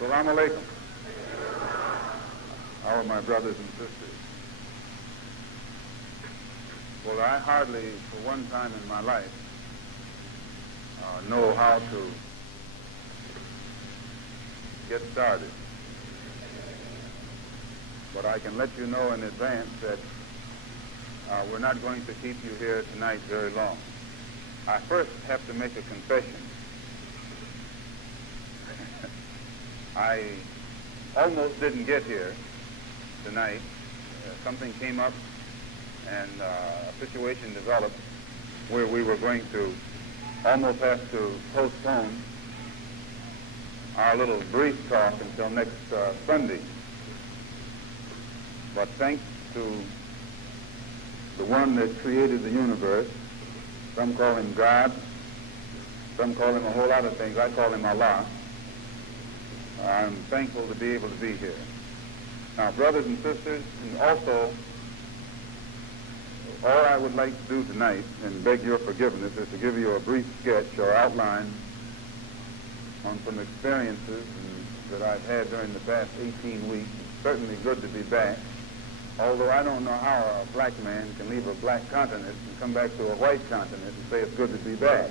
Assalamu alaikum. All of my brothers and sisters. Well, I hardly, for one time in my life, know how to get started. But I can let you know in advance that we're not going to keep you here tonight very long. I first have to make a confession. I almost didn't get here tonight. Something came up and a situation developed where we were going to almost have to postpone our little brief talk until next Sunday. But thanks to the one that created the universe, some call him God, some call him a whole lot of things, I call him Allah, I'm thankful to be able to be here. Now, brothers and sisters, and also, all I would like to do tonight, and beg your forgiveness, is to give you a brief sketch or outline on some experiences that I've had during the past 18 weeks. It's certainly good to be back, although I don't know how a black man can leave a black continent and come back to a white continent and say it's good to be back.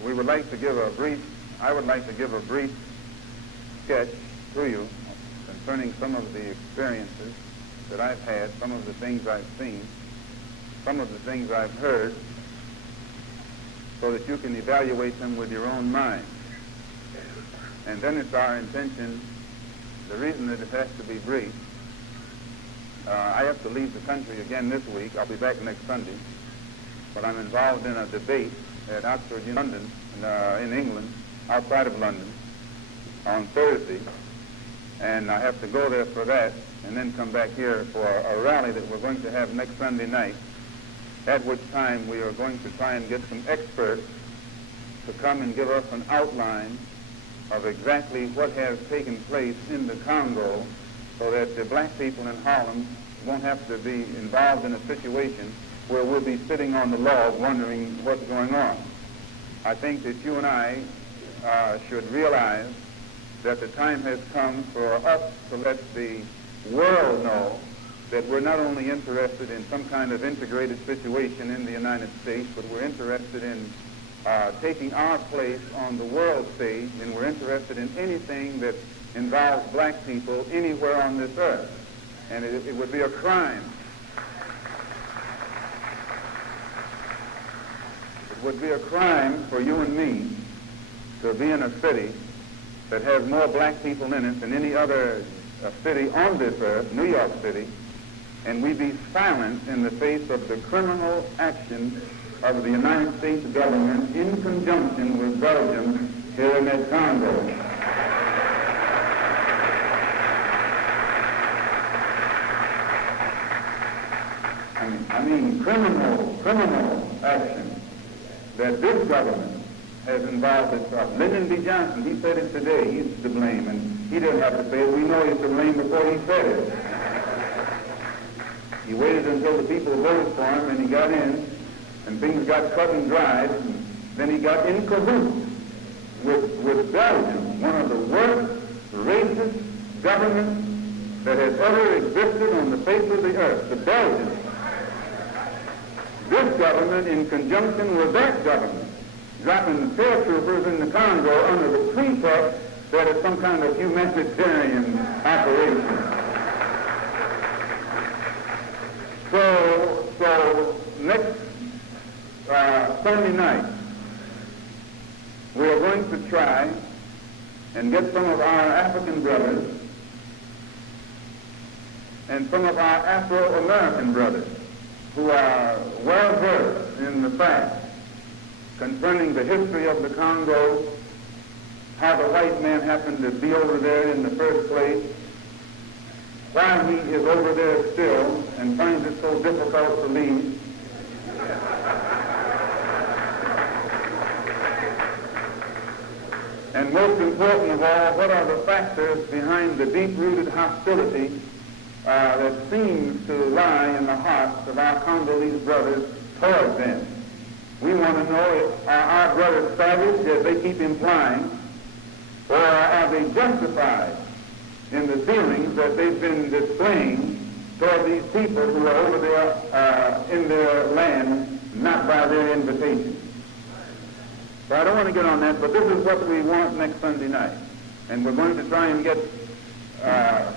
I would like to give a brief sketch to you concerning some of the experiences that I've had, some of the things I've seen, some of the things I've heard, so that you can evaluate them with your own mind. And then it's our intention, the reason that it has to be brief, I have to leave the country again this week. I'll be back next Sunday, but I'm involved in a debate at Oxford, London, in England, outside of London, on Thursday, and I have to go there for that, and then come back here for a rally that we're going to have next Sunday night, at which time we are going to try and get some experts to come and give us an outline of exactly what has taken place in the Congo, so that the black people in Harlem won't have to be involved in a situation where we'll be sitting on the log wondering what's going on. I think that you and I should realize that the time has come for us to let the world know that we're not only interested in some kind of integrated situation in the United States, but we're interested in taking our place on the world stage, and we're interested in anything that involves black people anywhere on this earth. And it would be a crime. It would be a crime for you and me to be in a city that has more black people in it than any other city on this earth, New York City, and we be silent in the face of the criminal action of the United States government in conjunction with Belgium here in that Congo. I mean criminal action that this government has involved itself. Lyndon B. Johnson, he said it today, he's to blame, and he didn't have to say it. We know he's to blame before he said it. He waited until the people voted for him, and he got in, and things got cut and dried, and then he got in cahoots with Belgium, one of the worst racist governments that has ever existed on the face of the earth, the Belgians. This government, in conjunction with that government, dropping paratroopers in the Congo under the pretext that it's some kind of humanitarian operation. So next Sunday night, we are going to try and get some of our African brothers and some of our Afro-American brothers who are well-versed in the facts concerning the history of the Congo, how the white man happened to be over there in the first place, why he is over there still and finds it so difficult to leave. And most important of all, what are the factors behind the deep-rooted hostility that seems to lie in the hearts of our Congolese brothers towards them? We want to know, are our brothers savage, as they keep implying, or are they justified in the feelings that they've been displaying toward these people who are over there in their land, not by their invitation? So I don't want to get on that, but this is what we want next Sunday night. And we're going to try and get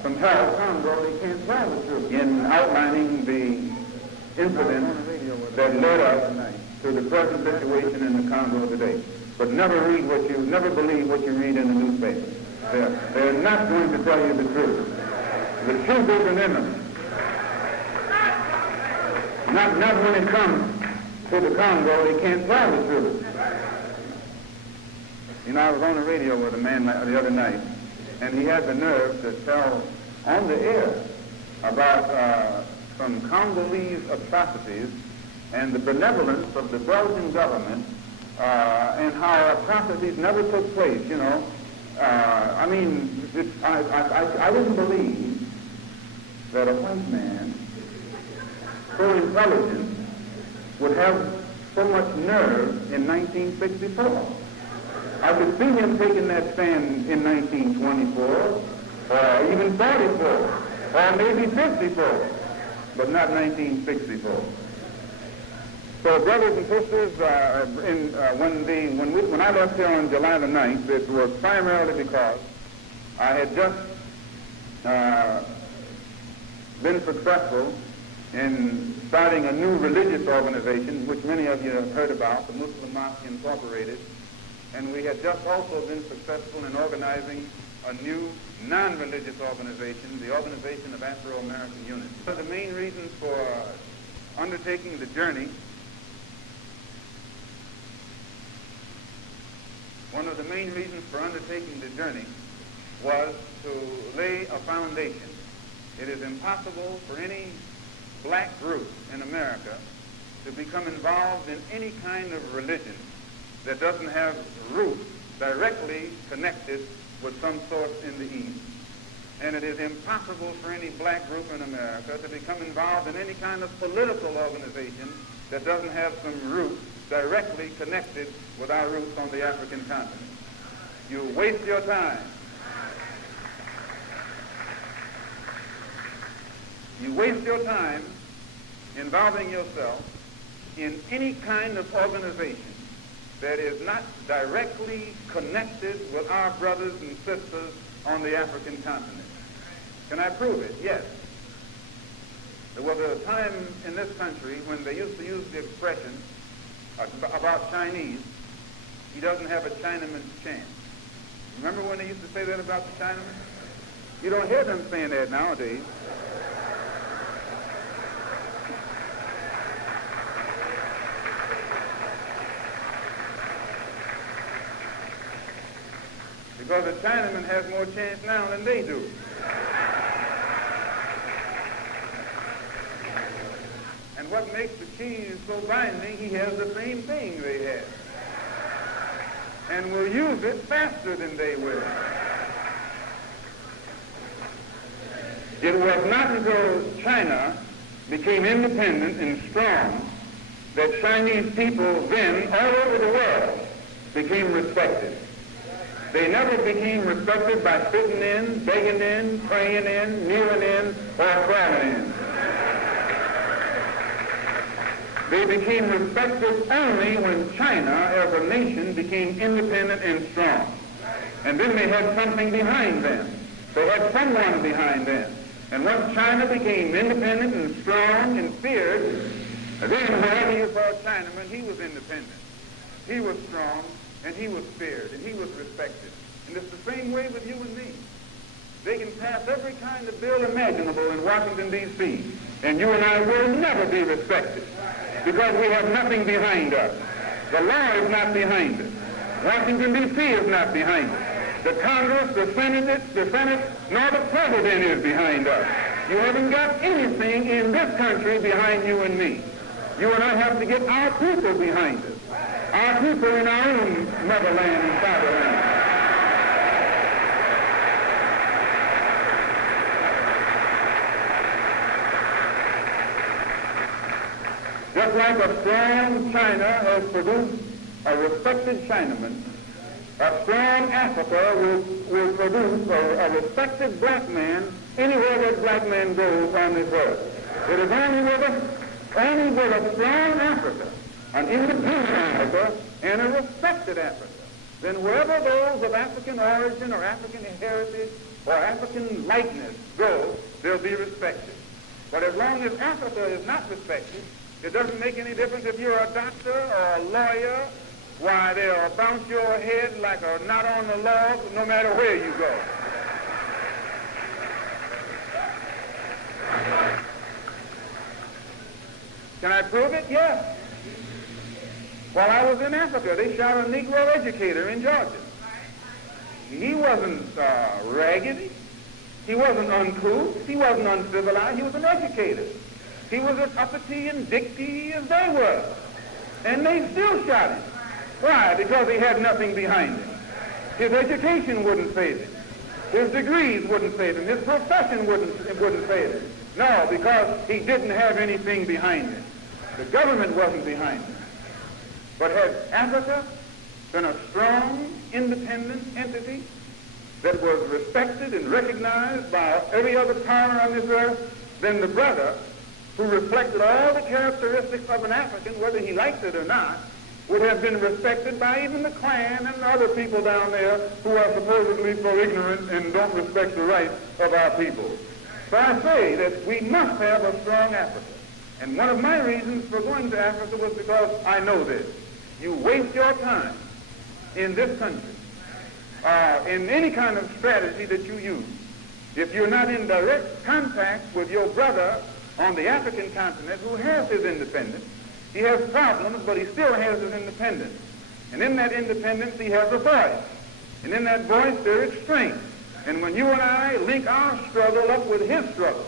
some help Congo, they can't tell the truth, in outlining the incident that led us to the present situation in the Congo today. But never believe what you read in the newspaper. They're not going to tell you the truth. The truth isn't in them. Not when it comes to the Congo, they can't tell the truth. You know, I was on the radio with a man the other night, and he had the nerve to tell on the air about some Congolese atrocities and the benevolence of the Belgian government and how atrocities never took place, you know. I mean, I didn't believe that a white man so intelligent would have so much nerve in 1964. I could see him taking that stand in 1924, or even 44, or maybe 54, but not 1964. So, brothers and sisters, when I left here on July the 9th, it was primarily because I had just been successful in starting a new religious organization, which many of you have heard about, the Muslim Mosque Incorporated, and we had just also been successful in organizing a new non-religious organization, the Organization of Afro-American Unity. One of the main reasons for undertaking the journey was to lay a foundation. It is impossible for any black group in America to become involved in any kind of religion that doesn't have roots directly connected with some source in the East. And it is impossible for any black group in America to become involved in any kind of political organization that doesn't have some roots directly connected with our roots on the African continent. You waste your time. You waste your time involving yourself in any kind of organization that is not directly connected with our brothers and sisters on the African continent. Can I prove it? Yes. There was a time in this country when they used to use the expression about Chinese, he doesn't have a Chinaman's chance. Remember when they used to say that about the Chinaman? You don't hear them saying that nowadays. Because the Chinaman has more chance now than they do. And what makes the cheese so binding, he has the same thing they have. And will use it faster than they will. It was not until China became independent and strong that Chinese people then, all over the world, became respected. They never became respected by sitting in, begging in, praying in, kneeling in, or crawling in. They became respected only when China as a nation became independent and strong. And then they had something behind them. They had someone behind them. And once China became independent and strong and feared, then wherever you saw a Chinaman, he was independent. He was strong, and he was feared, and he was respected. And it's the same way with you and me. They can pass every kind of bill imaginable in Washington, D.C., and you and I will never be respected because we have nothing behind us. The law is not behind us. Washington, D.C. is not behind us. The Congress, the Senate, nor the President is behind us. You haven't got anything in this country behind you and me. You and I have to get our people behind us. Our people in our own motherland and fatherland. Just like a strong China has produced a respected Chinaman, a strong Africa will produce a respected black man anywhere that black man goes on this earth. It is only with a strong Africa, an independent Africa, and a respected Africa, then wherever those of African origin or African heritage or African likeness go, they'll be respected. But as long as Africa is not respected, it doesn't make any difference if you're a doctor or a lawyer. Why, they'll bounce your head like a knot on the log no matter where you go. Can I prove it? Yes. While I was in Africa, they shot a Negro educator in Georgia. He wasn't raggedy. He wasn't uncouth. He wasn't uncivilized. He was an educator. He was as uppity and dicky as they were. And they still shot him. Why? Because he had nothing behind him. His education wouldn't save him. His degrees wouldn't save him. His profession wouldn't save him. No, because he didn't have anything behind him. The government wasn't behind him. But had Africa been a strong, independent entity that was respected and recognized by every other power on this earth, then the brother, who reflected all the characteristics of an African, whether he liked it or not, would have been respected by even the Klan and other people down there who are supposedly so ignorant and don't respect the rights of our people. So I say that we must have a strong Africa. And one of my reasons for going to Africa was because I know this. You waste your time in this country, in any kind of strategy that you use, if you're not in direct contact with your brother on the African continent who has his independence. He has problems, but he still has his independence. And in that independence, he has a voice. And in that voice, there is strength. And when you and I link our struggle up with his struggle,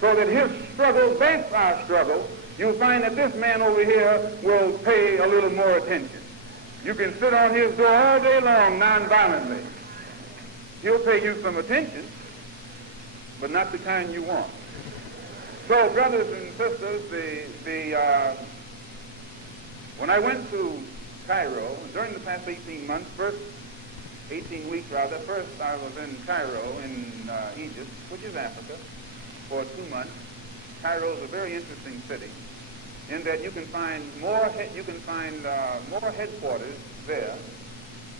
so that his struggle backs our struggle, you'll find that this man over here will pay a little more attention. You can sit on his door all day long nonviolently. He'll pay you some attention, but not the kind you want. So, brothers and sisters, when I went to Cairo, during the past 18 months, first I was in Cairo in Egypt, which is Africa, for 2 months. Cairo is a very interesting city in that you can find more headquarters there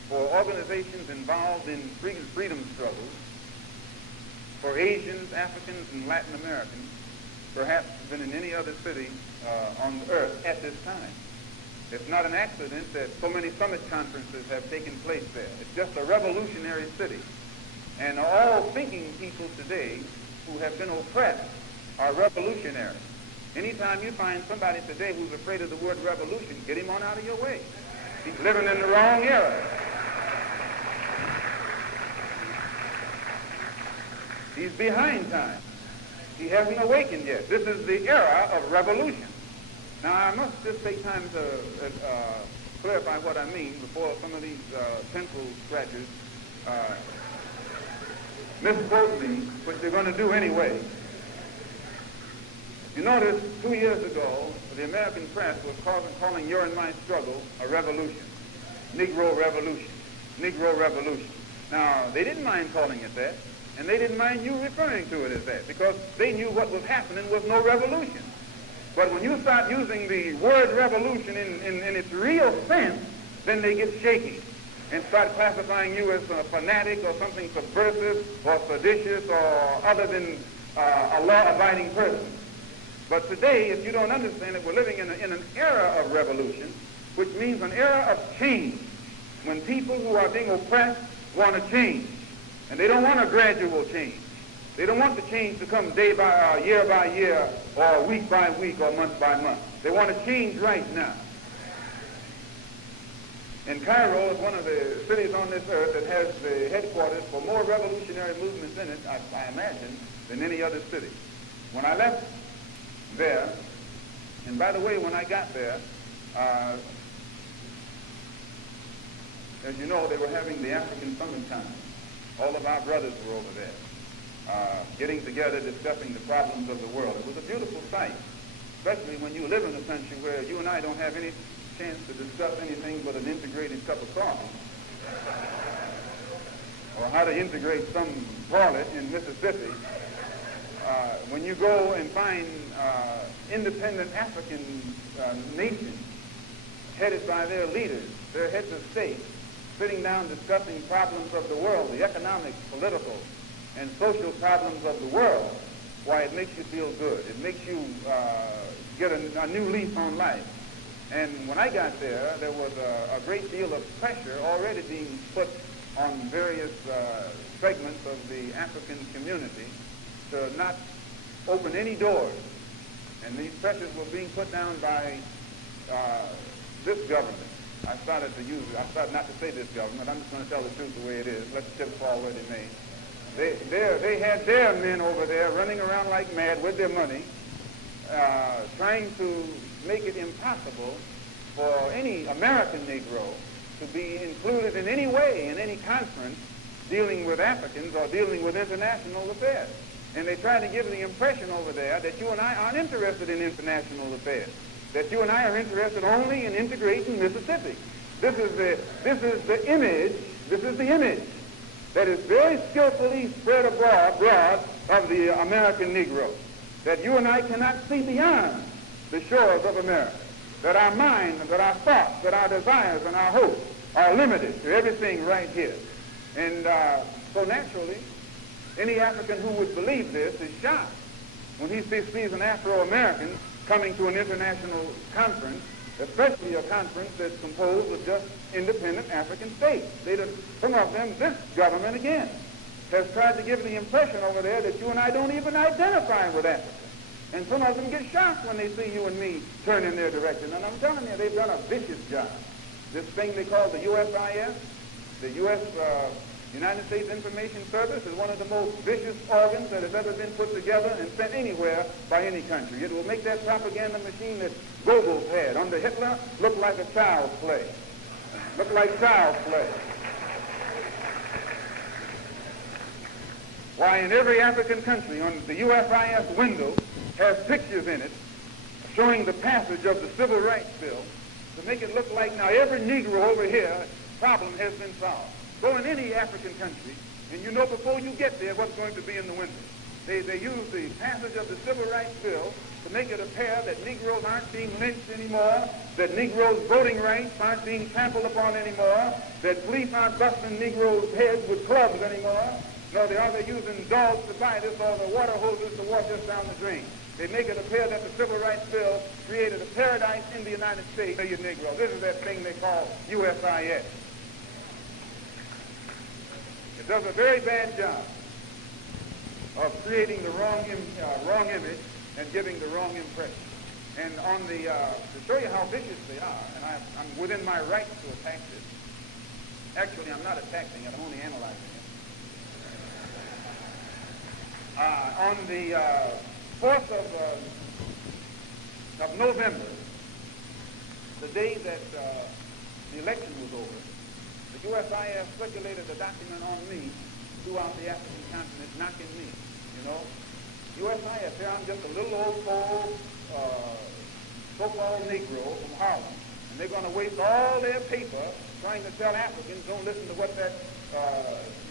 for organizations involved in freedom struggles for Asians, Africans, and Latin Americans, perhaps than in any other city on the earth at this time. It's not an accident that so many summit conferences have taken place there. It's just a revolutionary city. And all thinking people today who have been oppressed are revolutionaries. Anytime you find somebody today who's afraid of the word revolution, get him on out of your way. He's living in the wrong era. He's behind time. He hasn't awakened yet. This is the era of revolution. Now, I must just take time to clarify what I mean before some of these pencil scratchers misquote me, which they're going to do anyway. You notice 2 years ago, the American press was calling your and my struggle a revolution. Negro revolution. Negro revolution. Now, they didn't mind calling it that, and they didn't mind you referring to it as that, because they knew what was happening was no revolution. But when you start using the word revolution in its real sense, then they get shaky and start classifying you as a fanatic or something subversive or seditious or other than a law-abiding person. But today, if you don't understand it, we're living in an era of revolution, which means an era of change, when people who are being oppressed want to change. And they don't want a gradual change. They don't want the change to come day by year, or week by week, or month by month. They want to change right now. And Cairo is one of the cities on this earth that has the headquarters for more revolutionary movements in it, I imagine, than any other city. When I left there, and by the way, when I got there, as you know, they were having the African Summit Conference. All of our brothers were over there, getting together, discussing the problems of the world. It was a beautiful sight. especially when you live in a country where you and I don't have any chance to discuss anything but an integrated cup of coffee, or how to integrate some toilet in Mississippi. When you go and find independent African nations headed by their leaders, their heads of state, sitting down discussing problems of the world, the economic, political, and social problems of the world, why, it makes you feel good. It makes you get a new leaf on life. And when I got there, there was a great deal of pressure already being put on various segments of the African community to not open any doors. And these pressures were being put down by this government. I started not to say this government. I'm just going to tell the truth the way it is. Let the chips fall where they may. They had their men over there running around like mad with their money, trying to make it impossible for any American Negro to be included in any way in any conference dealing with Africans or dealing with international affairs. And they try to give the impression over there that you and I aren't interested in international affairs, that you and I are interested only in integrating Mississippi. This is the image that is very skillfully spread abroad of the American Negro, that you and I cannot see beyond the shores of America, that our mind, that our thoughts, that our desires and our hopes are limited to everything right here. And so naturally, any African who would believe this is shocked when he sees an Afro-American coming to an international conference, especially a conference that's composed of just independent African states. Some of them, this government again, has tried to give the impression over there that you and I don't even identify with Africa. And some of them get shocked when they see you and me turn in their direction. And I'm telling you, they've done a vicious job. This thing they call the USIS, the U.S. United States Information Service, is one of the most vicious organs that has ever been put together and sent anywhere by any country. It will make that propaganda machine that Goebbels had under Hitler look like a child's play. Look like child's play. Why, in every African country, on the USIS window has pictures in it showing the passage of the Civil Rights Bill to make it look like now every Negro over here problem has been solved. Go in any African country, and you know before you get there what's going to be in the window. They use the passage of the Civil Rights Bill to make it appear that Negroes aren't being lynched anymore, that Negroes' voting rights aren't being trampled upon anymore, that police aren't busting Negroes' heads with clubs anymore. No, they're using dogs to bite us or the water hoses to wash us down the drain. They make it appear that the Civil Rights Bill created a paradise in the United States for you Negroes. This is that thing they call USIS. It does a very bad job of creating the wrong image and giving the wrong impression. And on the to show you how vicious they are, and I'm within my rights to attack this. Actually, I'm not attacking it. I'm only analyzing it. On the 4th of November, the day that the election was over, the USIS circulated a document on me throughout the African continent, knocking me, you know. USIS, here I'm just a little old so-called Negro from Harlem, and they're going to waste all their paper trying to tell Africans don't listen to what that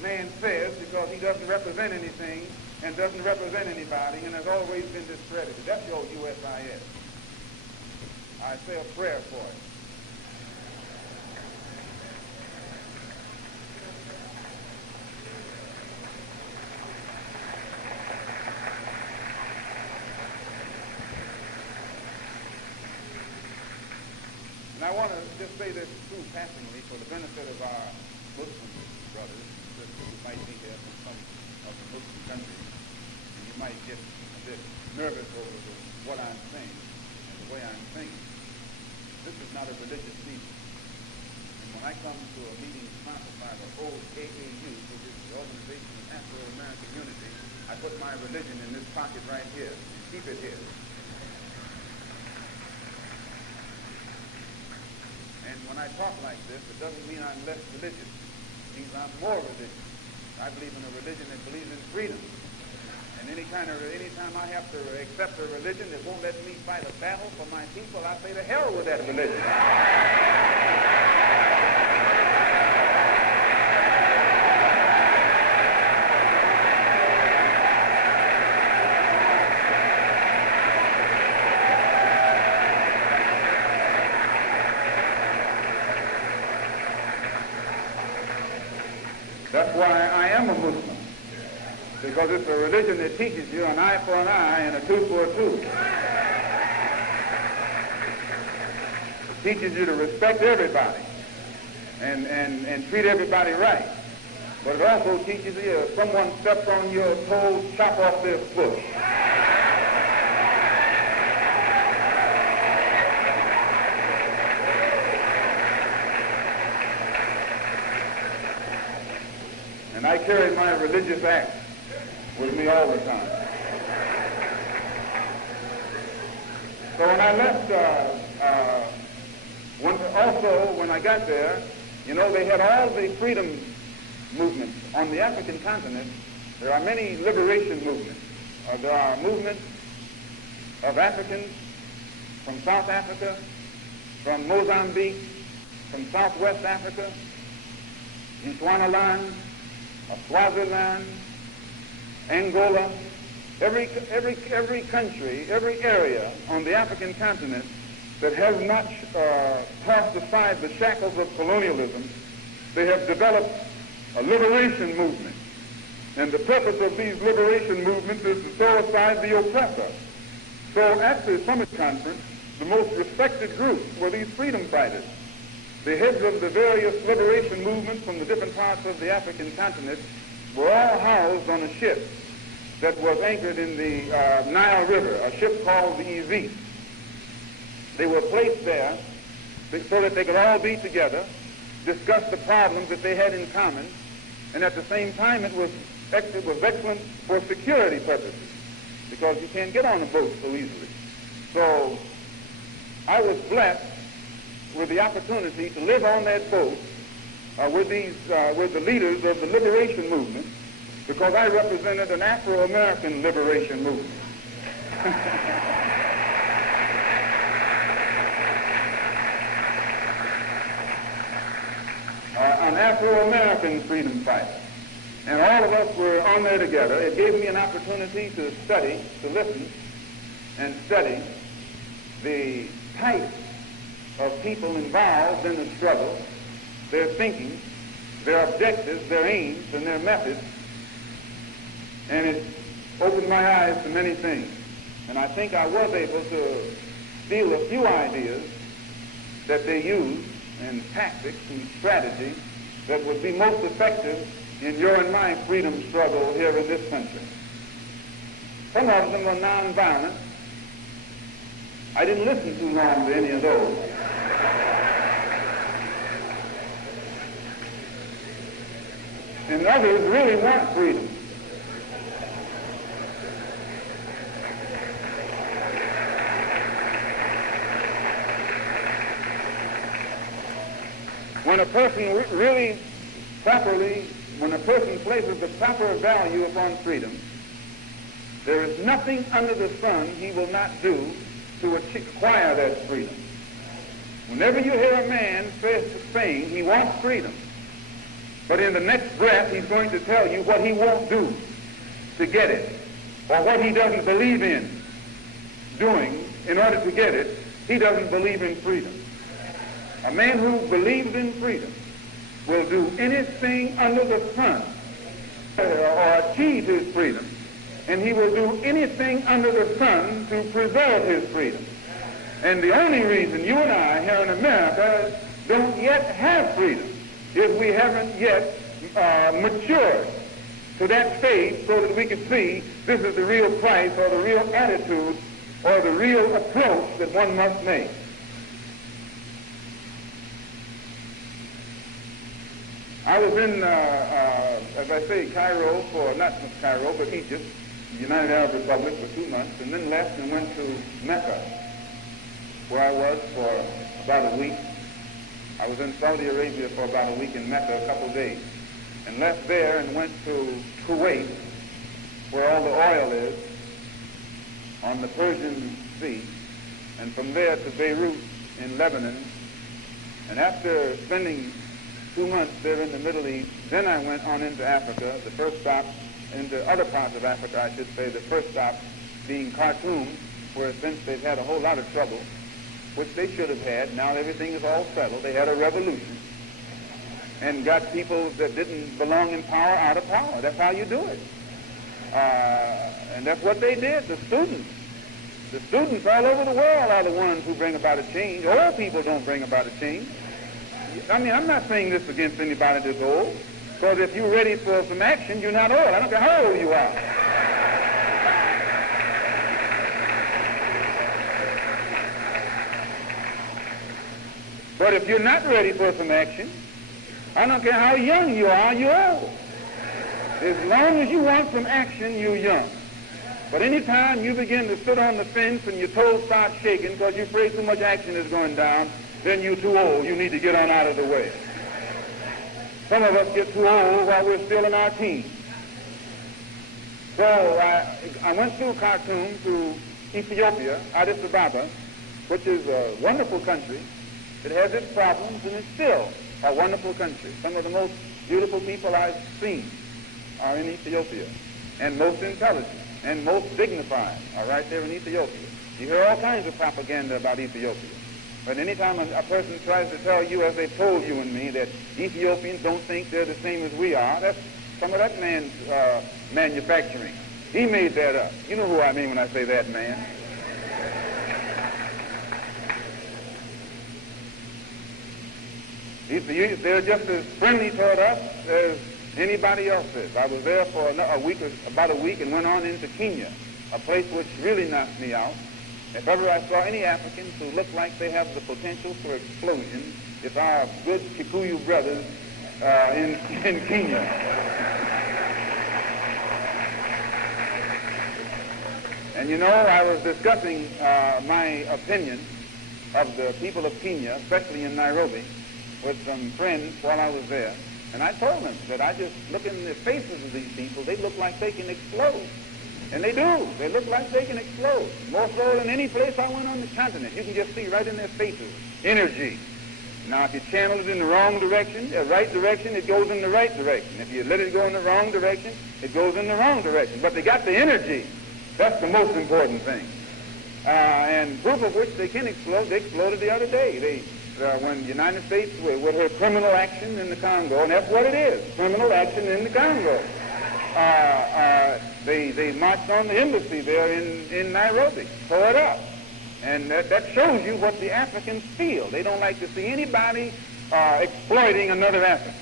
man says because he doesn't represent anything and doesn't represent anybody and has always been discredited. That's your USIS. I say a prayer for it. And I want to just say this too passingly for the benefit of our Muslim brothers and sisters who might be here from some of the Muslim countries. And you might get a bit nervous over what I'm saying and the way I'm saying. This is not a religious meeting. And when I come to a meeting sponsored by the OAAU, which is the Organization of Afro-American Unity, I put my religion in this pocket right here and keep it here. And when I talk like this, it doesn't mean I'm less religious. It means I'm more religious. I believe in a religion that believes in freedom. And anytime I have to accept a religion that won't let me fight a battle for my people, I say to hell with that religion. That's why I am a Muslim, because it's a religion that teaches you an eye for an eye and a tooth for a tooth. It teaches you to respect everybody and treat everybody right. But it also teaches you if someone steps on your toes, chop off their foot. And I carry my religious act with me all the time. So when I left, when I got there, you know, they had all the freedom movements on the African continent. There are many liberation movements. There are movements of Africans from South Africa, from Mozambique, from Southwest Africa, Bechuanaland, Swaziland, Angola, every country, every area on the African continent that has not tossed aside the shackles of colonialism, they have developed a liberation movement. And the purpose of these liberation movements is to throw aside the oppressor. So at the summit conference, the most respected groups were these freedom fighters. The heads of the various liberation movements from the different parts of the African continent were all housed on a ship that was anchored in the Nile River, a ship called the Izis. They were placed there so that they could all be together, discuss the problems that they had in common, and at the same time it was excellent for security purposes, because you can't get on a boat so easily. So I was blessed with the opportunity to live on that boat with the leaders of the liberation movement, because I represented an Afro-American liberation movement. An Afro-American freedom fighter. And all of us were on there together. It gave me an opportunity to study, to listen and study the types of people involved in the struggle, their thinking, their objectives, their aims, and their methods. And it opened my eyes to many things. And I think I was able to steal a few ideas that they used and tactics and strategy that would be most effective in your and my freedom struggle here in this country. Some of them were nonviolent. I didn't listen too long to any of those. And others really want freedom. When a person really properly, when a person places the proper value upon freedom, there is nothing under the sun he will not do to acquire that freedom. Whenever you hear a man saying he wants freedom, but in the next breath he's going to tell you what he won't do to get it, or what he doesn't believe in doing in order to get it, he doesn't believe in freedom. A man who believes in freedom will do anything under the sun or achieve his freedom, and he will do anything under the sun to preserve his freedom. And the only reason you and I here in America don't yet have freedom is we haven't yet matured to that stage so that we can see this is the real price or the real attitude or the real approach that one must make. I was in, as I say, Cairo for, not Cairo, but Egypt, the United Arab Republic for 2 months, and then left and went to Mecca, where I was for about a week. I was in Saudi Arabia for about a week, in Mecca a couple days, and left there and went to Kuwait, where all the oil is, on the Persian Sea, and from there to Beirut in Lebanon. And after spending 2 months there in the Middle East, then I went on into Africa, the first stop, into other parts of Africa, I should say, the first stop being Khartoum, where since they've had a whole lot of trouble, which they should have had, now everything is all settled. They had a revolution and got people that didn't belong in power out of power. That's how you do it. And that's what they did, the students. The students all over the world are the ones who bring about a change. Old people don't bring about a change. I mean, I'm not saying this against anybody that's old, because if you're ready for some action, you're not old. I don't care how old you are. But if you're not ready for some action, I don't care how young you are, you're old. As long as you want some action, you're young. But any time you begin to sit on the fence and your toes start shaking because you're afraid too much action is going down, then you're too old. You need to get on out of the way. Some of us get too old while we're still in our teens. So I went through Khartoum to Ethiopia, Addis Ababa, which is a wonderful country. It has its problems, and it's still a wonderful country. Some of the most beautiful people I've seen are in Ethiopia, and most intelligent, and most dignified are right there in Ethiopia. You hear all kinds of propaganda about Ethiopia. But anytime a person tries to tell you, as they've told you and me, that Ethiopians don't think they're the same as we are, that's some of that man's manufacturing. He made that up. You know who I mean when I say that man. They're just as friendly toward us as anybody else is. I was there for about a week, and went on into Kenya, a place which really knocked me out. If ever I saw any Africans who look like they have the potential for explosion, it's our good Kikuyu brothers in Kenya. And you know, I was discussing my opinion of the people of Kenya, especially in Nairobi, with some friends while I was there, and I told them that I just look in the faces of these people, they look like they can explode. And they do. They look like they can explode. More so than any place I went on the continent. You can just see right in their faces energy. Now, if you channel it in the wrong direction, the right direction, it goes in the right direction. If you let it go in the wrong direction, it goes in the wrong direction. But they got the energy. That's the most important thing. And proof of which they can explode. They exploded the other day. When the United States with her criminal action in the Congo, and that's what it is, criminal action in the Congo. They marched on the embassy there in Nairobi, tore it up. And that shows you what the Africans feel. They don't like to see anybody exploiting another African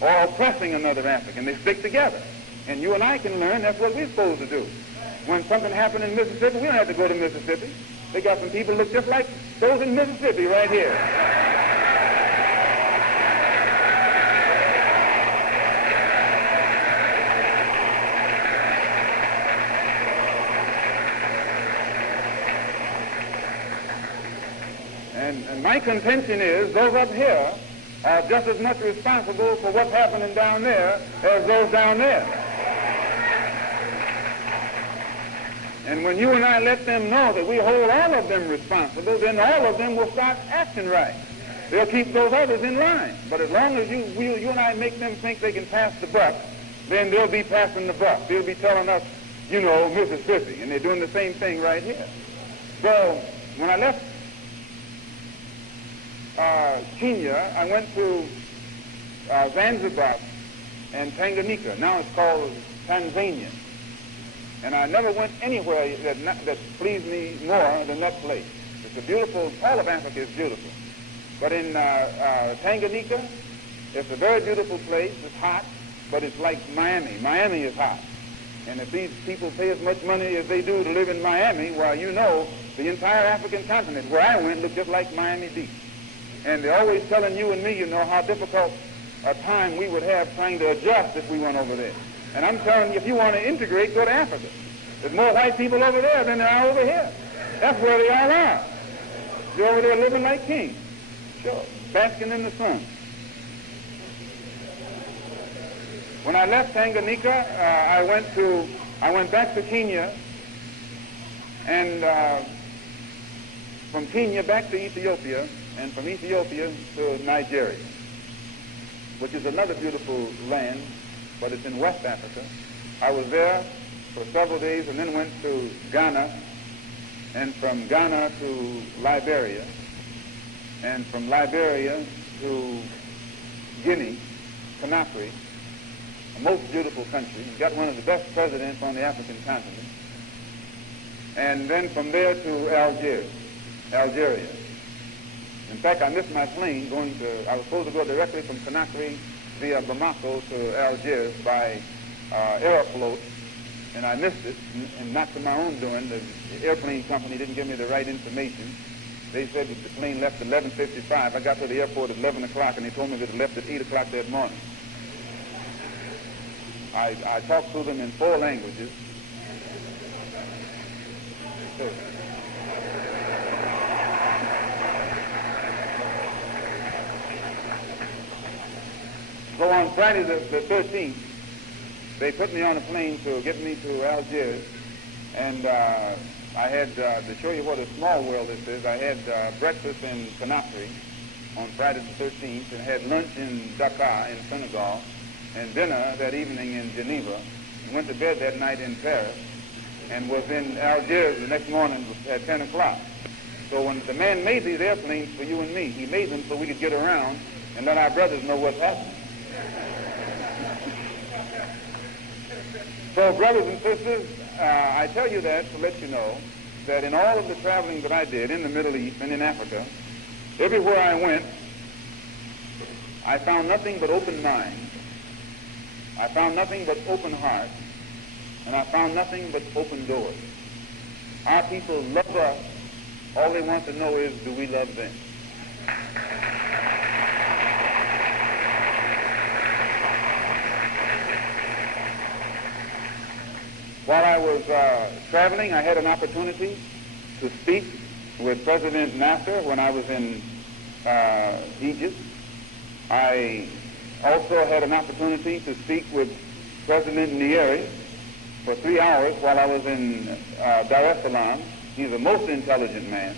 or oppressing another African. They stick together. And you and I can learn that's what we're supposed to do. When something happened in Mississippi, we don't have to go to Mississippi. They got some people look just like those in Mississippi right here. And my contention is those up here are just as much responsible for what's happening down there as those down there. And when you and I let them know that we hold all of them responsible, then all of them will start acting right. They'll keep those others in line. But as long as you and I make them think they can pass the buck, then they'll be passing the buck. They'll be telling us, you know, Mississippi. And they're doing the same thing right here. So when I left Kenya, I went to Zanzibar and Tanganyika. Now it's called Tanzania. And I never went anywhere that pleased me more than that place. It's a beautiful, all of Africa is beautiful. But in Tanganyika, it's a very beautiful place. It's hot, but it's like Miami. Miami is hot. And if these people pay as much money as they do to live in Miami, well, you know, the entire African continent where I went looked just like Miami Beach. And they're always telling you and me, you know, how difficult a time we would have trying to adjust if we went over there. And I'm telling you, if you want to integrate, go to Africa. There's more white people over there than there are over here. That's where they all are. They're over there living like kings. Sure. Basking in the sun. When I left Tanganyika, I went to I went back to Kenya, and from Kenya back to Ethiopia, and from Ethiopia to Nigeria, which is another beautiful land, but it's in West Africa. I was there for several days and then went to Ghana, and from Ghana to Liberia, and from Liberia to Guinea, Conakry, a most beautiful country. It's got one of the best presidents on the African continent. And then from there to Algeria. In fact, I missed my plane I was supposed to go directly from Conakry via Bamako to Algiers by Aeroflot, and I missed it, and not to my own doing. The airplane company didn't give me the right information. They said that the plane left at 11:55. I got to the airport at 11 o'clock, and they told me that it left at 8 o'clock that morning. I talked to them in 4 languages. So on Friday the 13th, they put me on a plane to get me to Algiers, and I had, to show you what a small world this is, I had breakfast in Conakry on Friday the 13th, and had lunch in Dakar in Senegal, and dinner that evening in Geneva, and went to bed that night in Paris, and was in Algiers the next morning at 10 o'clock. So when the man made these airplanes for you and me, he made them so we could get around and let our brothers know what's happening. So, brothers and sisters, I tell you that to let you know that in all of the traveling that I did in the Middle East and in Africa, everywhere I went, I found nothing but open minds. I found nothing but open hearts. And I found nothing but open doors. Our people love us. All they want to know is, do we love them? While I was traveling, I had an opportunity to speak with President Nasser when I was in Egypt. I also had an opportunity to speak with President Nyerere for 3 hours while I was in Dar es Salaam. He's a most intelligent man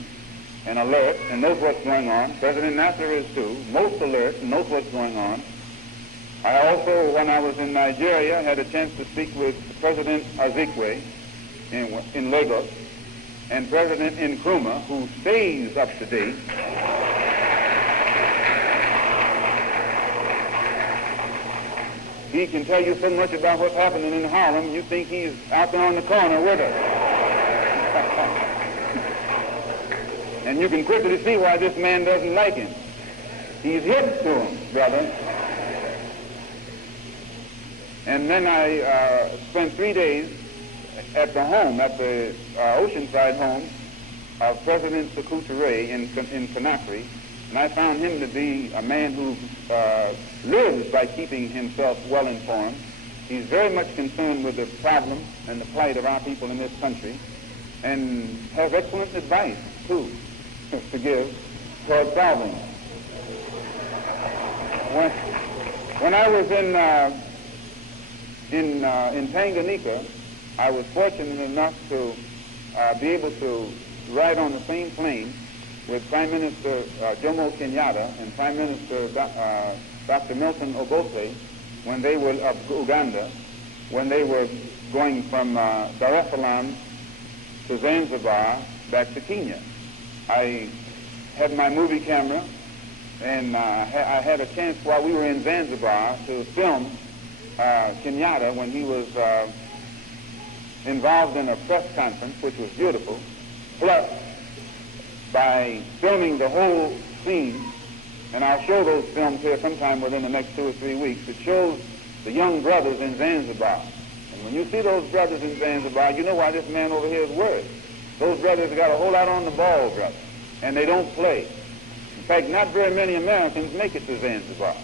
and alert and knows what's going on. President Nasser is too, most alert and knows what's going on. I also, when I was in Nigeria, had a chance to speak with President Azikwe in Lagos and President Nkrumah, who stays up to date. He can tell you so much about what's happening in Harlem, you think he's out there on the corner with us. And you can quickly see why this man doesn't like him. He's hip to him, brother. And then I spent 3 days at the home, at the oceanside home of President Sekou Touré in Conakry, and I found him to be a man who lives by keeping himself well informed. He's very much concerned with the problem and the plight of our people in this country, and has excellent advice, too, to give toward solving it. When I was in Tanganyika, I was fortunate enough to be able to ride on the same plane with Prime Minister Jomo Kenyatta and Prime Minister Dr. Milton Obote when they were of Uganda, when they were going from Dar es Salaam to Zanzibar back to Kenya. I had my movie camera, and I had a chance while we were in Zanzibar to film Kenyatta when he was involved in a press conference, which was beautiful, plus by filming the whole scene, and I'll show those films here sometime within the next 2 or 3 weeks. It shows the young brothers in Zanzibar. And when you see those brothers in Zanzibar, you know why this man over here is worried. Those brothers got a whole lot on the ball, brother, and they don't play. In fact, not very many Americans make it to Zanzibar.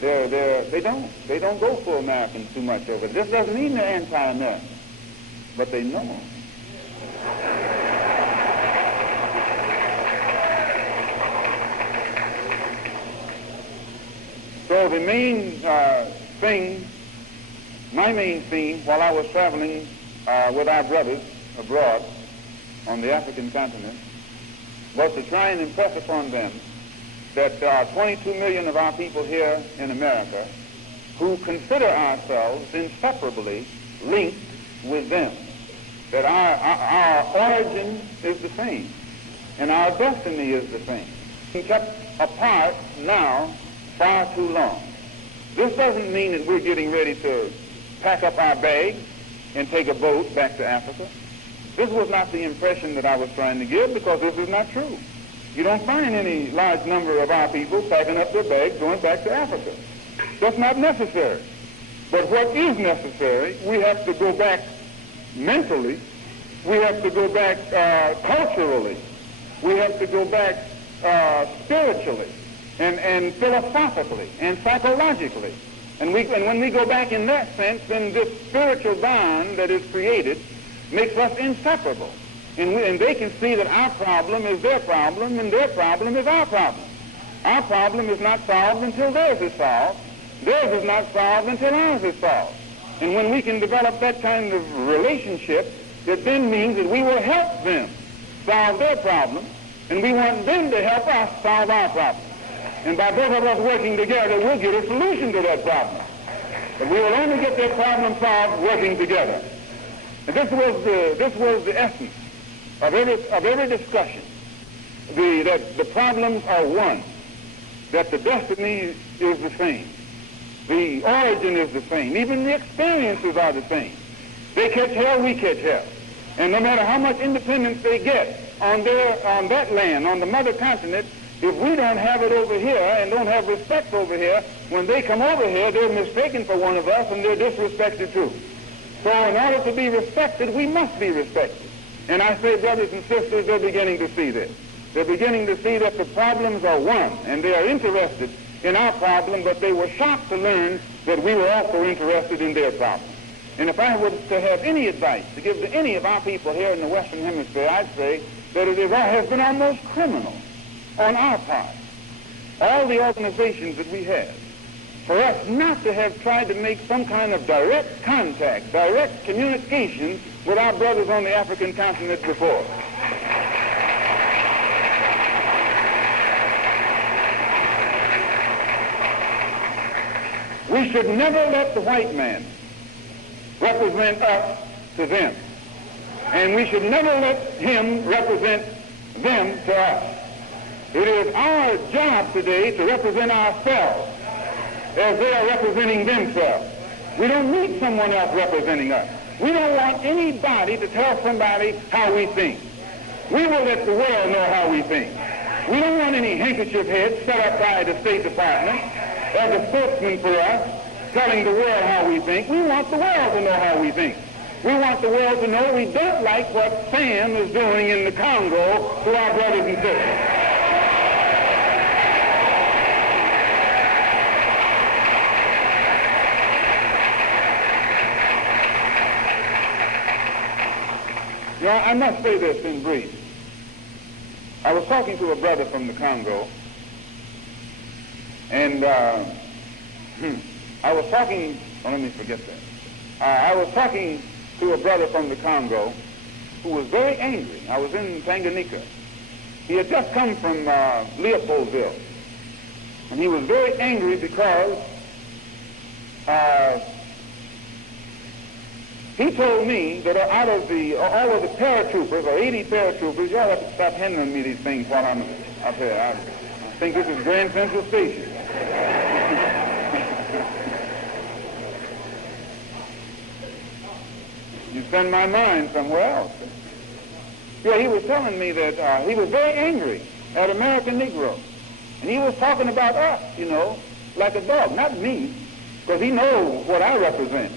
They don't go for Americans too much over it. This doesn't mean they're anti-American, but they know. So the main thing, my main theme while I was traveling with our brothers abroad on the African continent was to try and impress upon them that there are 22 million of our people here in America who consider ourselves inseparably linked with them, that our origin is the same and our destiny is the same. We're kept apart now far too long. This doesn't mean that we're getting ready to pack up our bags and take a boat back to Africa. This was not the impression that I was trying to give, because this is not true. You don't find any large number of our people packing up their bags going back to Africa. That's not necessary. But what is necessary, we have to go back mentally, we have to go back culturally, we have to go back spiritually and philosophically and psychologically. And when we go back in that sense, then this spiritual bond that is created makes us inseparable. And they can see that our problem is their problem and their problem is our problem. Our problem is not solved until theirs is solved. Theirs is not solved until ours is solved. And when we can develop that kind of relationship, it then means that we will help them solve their problem, and we want them to help us solve our problem. And by both of us working together, we'll get a solution to that problem. But we will only get that problem solved working together. And this was the essence of every discussion. That the problems are one, that the destiny is the same, the origin is the same, even the experiences are the same. They catch hell, we catch hell. And no matter how much independence they get on that land, on the mother continent, if we don't have it over here and don't have respect over here, when they come over here, they're mistaken for one of us and they're disrespected too. So in order to be respected, we must be respected. And I say, brothers and sisters, they're beginning to see this. They're beginning to see that the problems are one, and they are interested in our problem, but they were shocked to learn that we were also interested in their problem. And if I were to have any advice to give to any of our people here in the Western Hemisphere, I'd say that it has been almost criminal on our part, all the organizations that we have, for us not to have tried to make some kind of direct contact, direct communication with our brothers on the African continent before. We should never let the white man represent us to them, and we should never let him represent them to us. It is our job today to represent ourselves as they are representing themselves. We don't need someone else representing us. We don't want anybody to tell somebody how we think. We will let the world know how we think. We don't want any handkerchief heads set up by the State Department as a spokesman for us, telling the world how we think. We want the world to know how we think. We want the world to know we don't like what Sam is doing in the Congo to our brothers and sisters. Now, I must say this in brief. I was talking to a brother from the Congo, and I was talking to a brother from the Congo who was very angry. I was in Tanganyika. He had just come from Leopoldville, and he was very angry because he told me that out of all of the paratroopers, or 80 paratroopers, y'all have to stop handing me these things while I'm up here. I think this is Grand Central Station. You send my mind somewhere else. Yeah, he was telling me that he was very angry at American Negroes. And he was talking about us, you know, like a dog, not me, because he knows what I represent.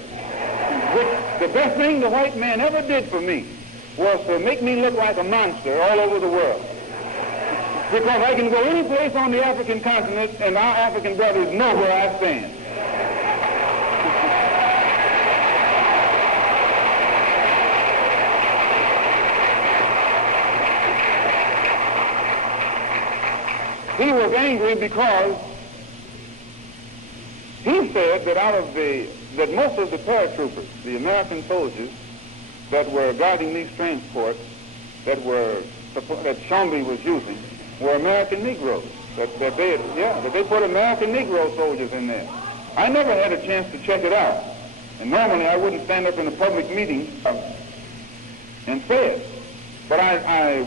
The best thing the white man ever did for me was to make me look like a monster all over the world. Because I can go any place on the African continent and our African brothers know where I stand. He was angry because he said that that most of the paratroopers, the American soldiers, that were guarding these transports that Shambi was using were American Negroes. That they put American Negro soldiers in there. I never had a chance to check it out. And normally I wouldn't stand up in a public meeting and say it. But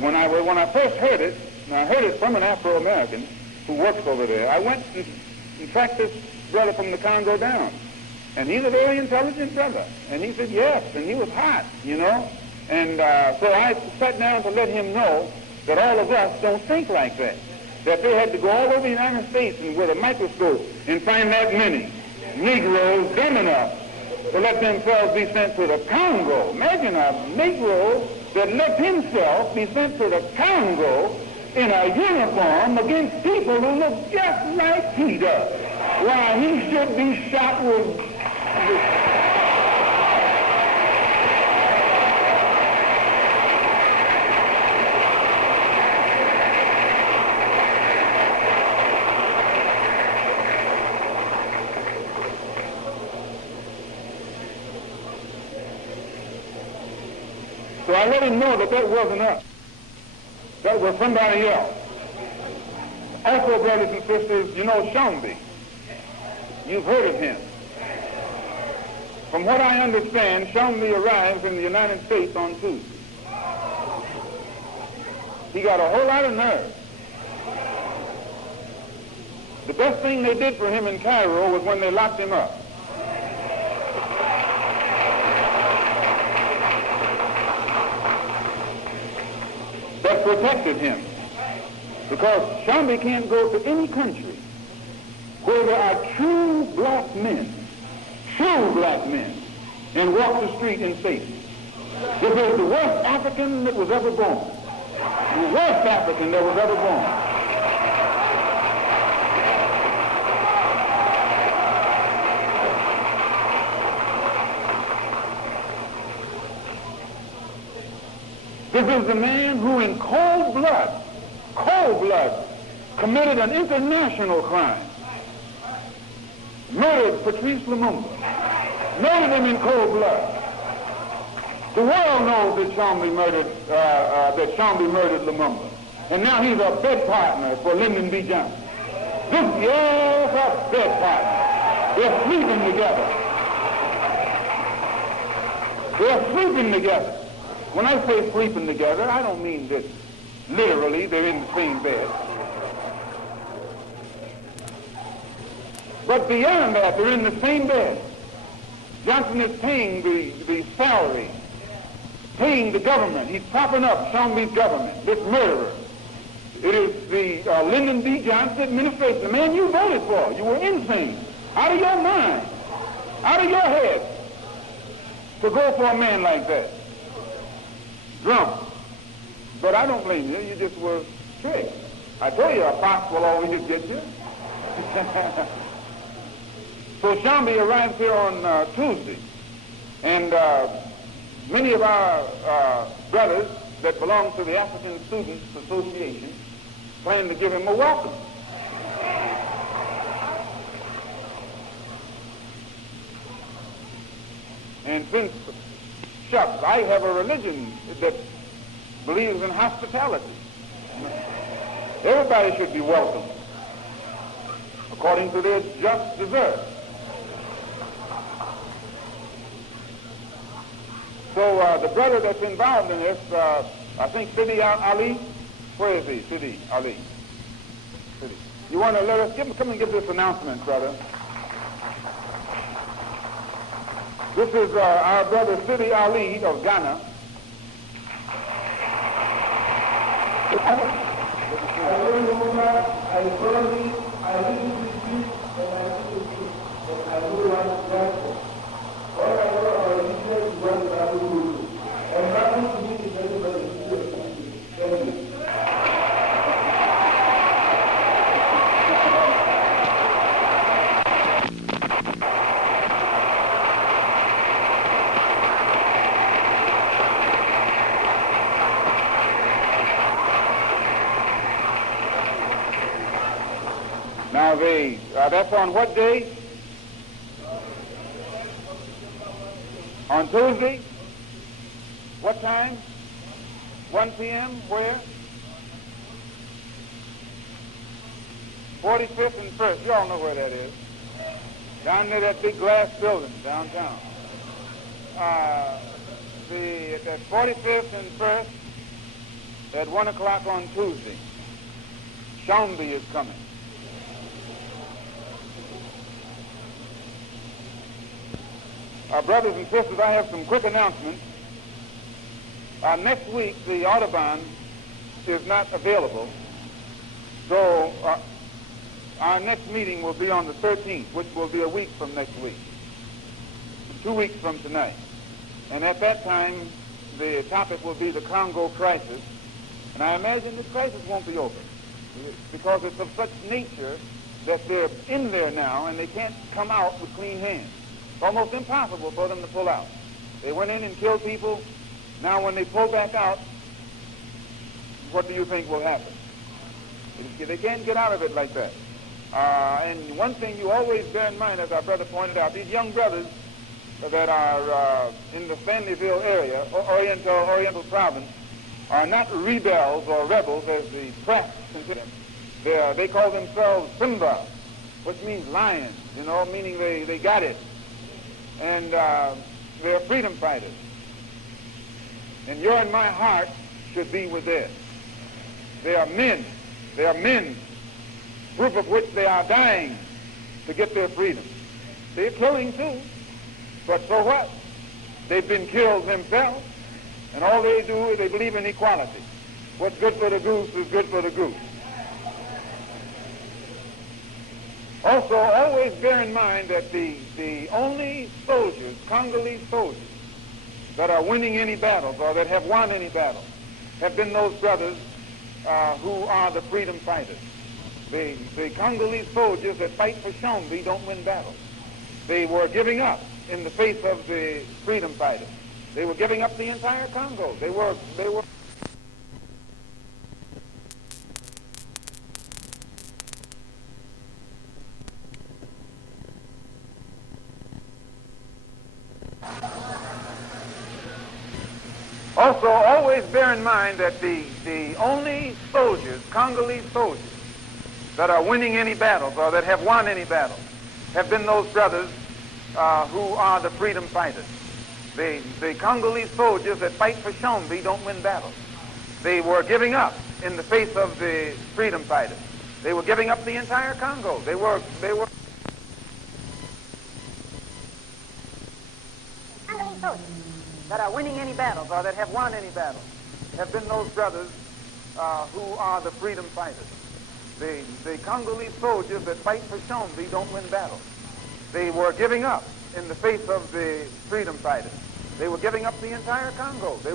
when I first heard it, and I heard it from an Afro-American who works over there, I went and tracked this brother from the Congo down. And he's a very intelligent brother. And he said yes, and he was hot, you know. And so I sat down to let him know that all of us don't think like that. That they had to go all over the United States and with a microscope and find that many Negroes dumb enough to let themselves be sent to the Congo. Imagine a Negro that let himself be sent to the Congo in a uniform against people who look just like he does. Why, he should be shot with... So I let him know that that wasn't us. That was somebody else. Also, brothers and sisters, you know Shambi. You've heard of him. From what I understand, Shambi arrives in the United States on Tuesday. He got a whole lot of nerve. The best thing they did for him in Cairo was when they locked him up. That protected him. Because Shambi can't go to any country where there are true black men, and walk the street in safety. This is the worst African that was ever born. The worst African that was ever born. This is the man who in cold blood, committed an international crime. Murdered Patrice Lumumba. Murdered him in cold blood. The world knows that Shambi murdered Lumumba. And now he's a bed partner for Lyndon B. Johnson. Yes, a bed partner. They're sleeping together. They're sleeping together. When I say sleeping together, I don't mean that literally they're in the same bed. But beyond that, they're in the same bed. Johnson is paying the salary, paying the government. He's propping up Shambi's government, this murderer. It is the Lyndon B. Johnson administration, the man you voted for. You were insane, out of your mind, out of your head, to go for a man like that. Drunk. But I don't blame you. You just were tricked. I told you a fox will always get you. So Shambi arrives here on Tuesday. And many of our brothers that belong to the African Students Association plan to give him a welcome. And since shucks, I have a religion that believes in hospitality. Everybody should be welcome according to their just desert. So the brother that's involved in this, I think Sidi Ali, where is he? Sidi Ali. Sidi. You want to let us come and give this announcement, brother. This is our brother Sidi Ali of Ghana. Now that's on what day? On Tuesday? What time? 1 p.m. Where? 45th and 1st. You all know where that is. Down near that big glass building downtown. At 45th and 1st at 1 o'clock on Tuesday. Shambi is coming. Brothers and sisters, I have some quick announcements. Next week, the Audubon is not available, so our next meeting will be on the 13th, which will be a week from next week, 2 weeks from tonight. And at that time, the topic will be the Congo crisis. And I imagine the crisis won't be over because it's of such nature that they're in there now and they can't come out with clean hands. It's almost impossible for them to pull out. They went in and killed people. Now when they pull back out, what do you think will happen? They can't get out of it like that. And one thing you always bear in mind, as our brother pointed out, these young brothers that are in the Stanleyville area, Oriental province, are not rebels or rebels as the press consider them. They call themselves Simba, which means lions, meaning they got it. And they're freedom fighters. And your and my heart should be with theirs. They are men. They are men, proof of which they are dying to get their freedom. They're killing too. But so what? They've been killed themselves. And all they do is they believe in equality. What's good for the goose is good for the goose. Also, always bear in mind that the only soldiers, Congolese soldiers, that are winning any battles or that have won any battles have been those brothers who are the freedom fighters. The Congolese soldiers that fight for Shambi don't win battles. They were giving up in the face of the freedom fighters. They were giving up the entire Congo. They were Also, always bear in mind that the only soldiers, Congolese soldiers, that are winning any battles or that have won any battles have been those brothers who are the freedom fighters. The Congolese soldiers that fight for Shambi don't win battles. They were giving up in the face of the freedom fighters. They were giving up the entire Congo. They were Congolese soldiers that are winning any battles or that have won any battles have been those brothers who are the freedom fighters. The Congolese soldiers that fight for Shambi don't win battles. They were giving up in the face of the freedom fighters. They were giving up the entire Congo. They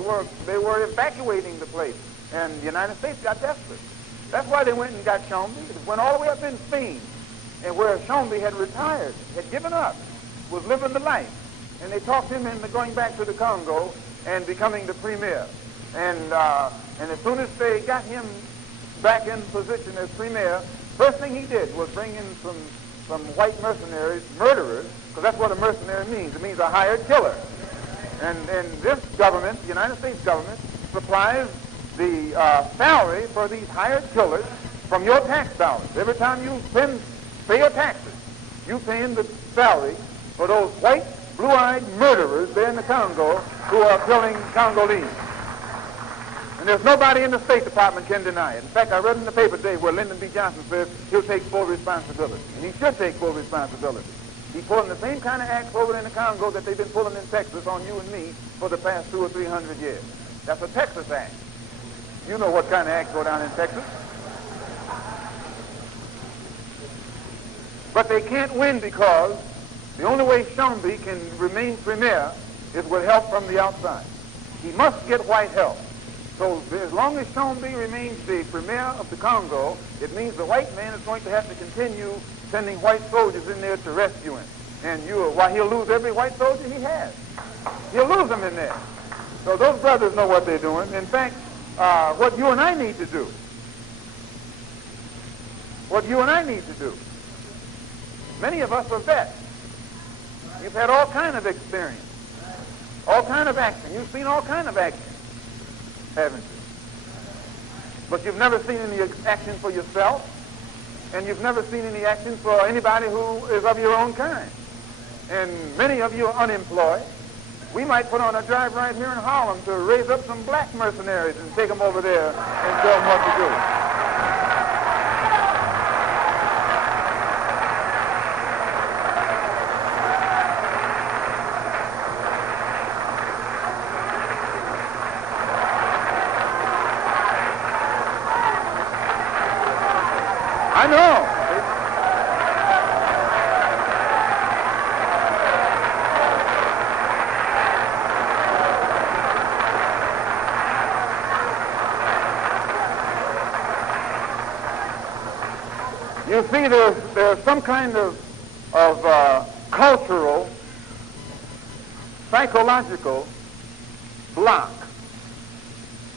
were evacuating the place, and the United States got desperate. That's why they went and got Shambi. It went all the way up in Spain, and where Shambi had retired, had given up, was living the life. And they talked him into going back to the Congo and becoming the premier. And as soon as they got him back in position as premier, first thing he did was bring in some white mercenaries, murderers, because that's what a mercenary means. It means a hired killer. And this government, the United States government, supplies the salary for these hired killers from your tax dollars. Every time you pay your taxes, you pay in the salary for those white, blue-eyed murderers there in the Congo who are killing Congolese. And there's nobody in the State Department can deny it. In fact, I read in the paper today where Lyndon B. Johnson says he'll take full responsibility. And he should take full responsibility. He's pulling the same kind of acts over in the Congo that they've been pulling in Texas on you and me for the past 200 or 300 years. That's a Texas act. You know what kind of acts go down in Texas. But they can't win because the only way Shambi can remain premier is with help from the outside. He must get white help. So as long as Shambi remains the premier of the Congo, it means the white man is going to have to continue sending white soldiers in there to rescue him. And why he'll lose every white soldier he has. He'll lose them in there. So those brothers know what they're doing. In fact, what you and I need to do, many of us are vets. You've had all kind of experience. All kind of action. You've seen all kind of action, haven't you? But you've never seen any action for yourself, and you've never seen any action for anybody who is of your own kind. And many of you are unemployed. We might put on a drive right here in Harlem to raise up some black mercenaries and take them over there and tell them what to do. I know. You see, there's some kind of cultural, psychological block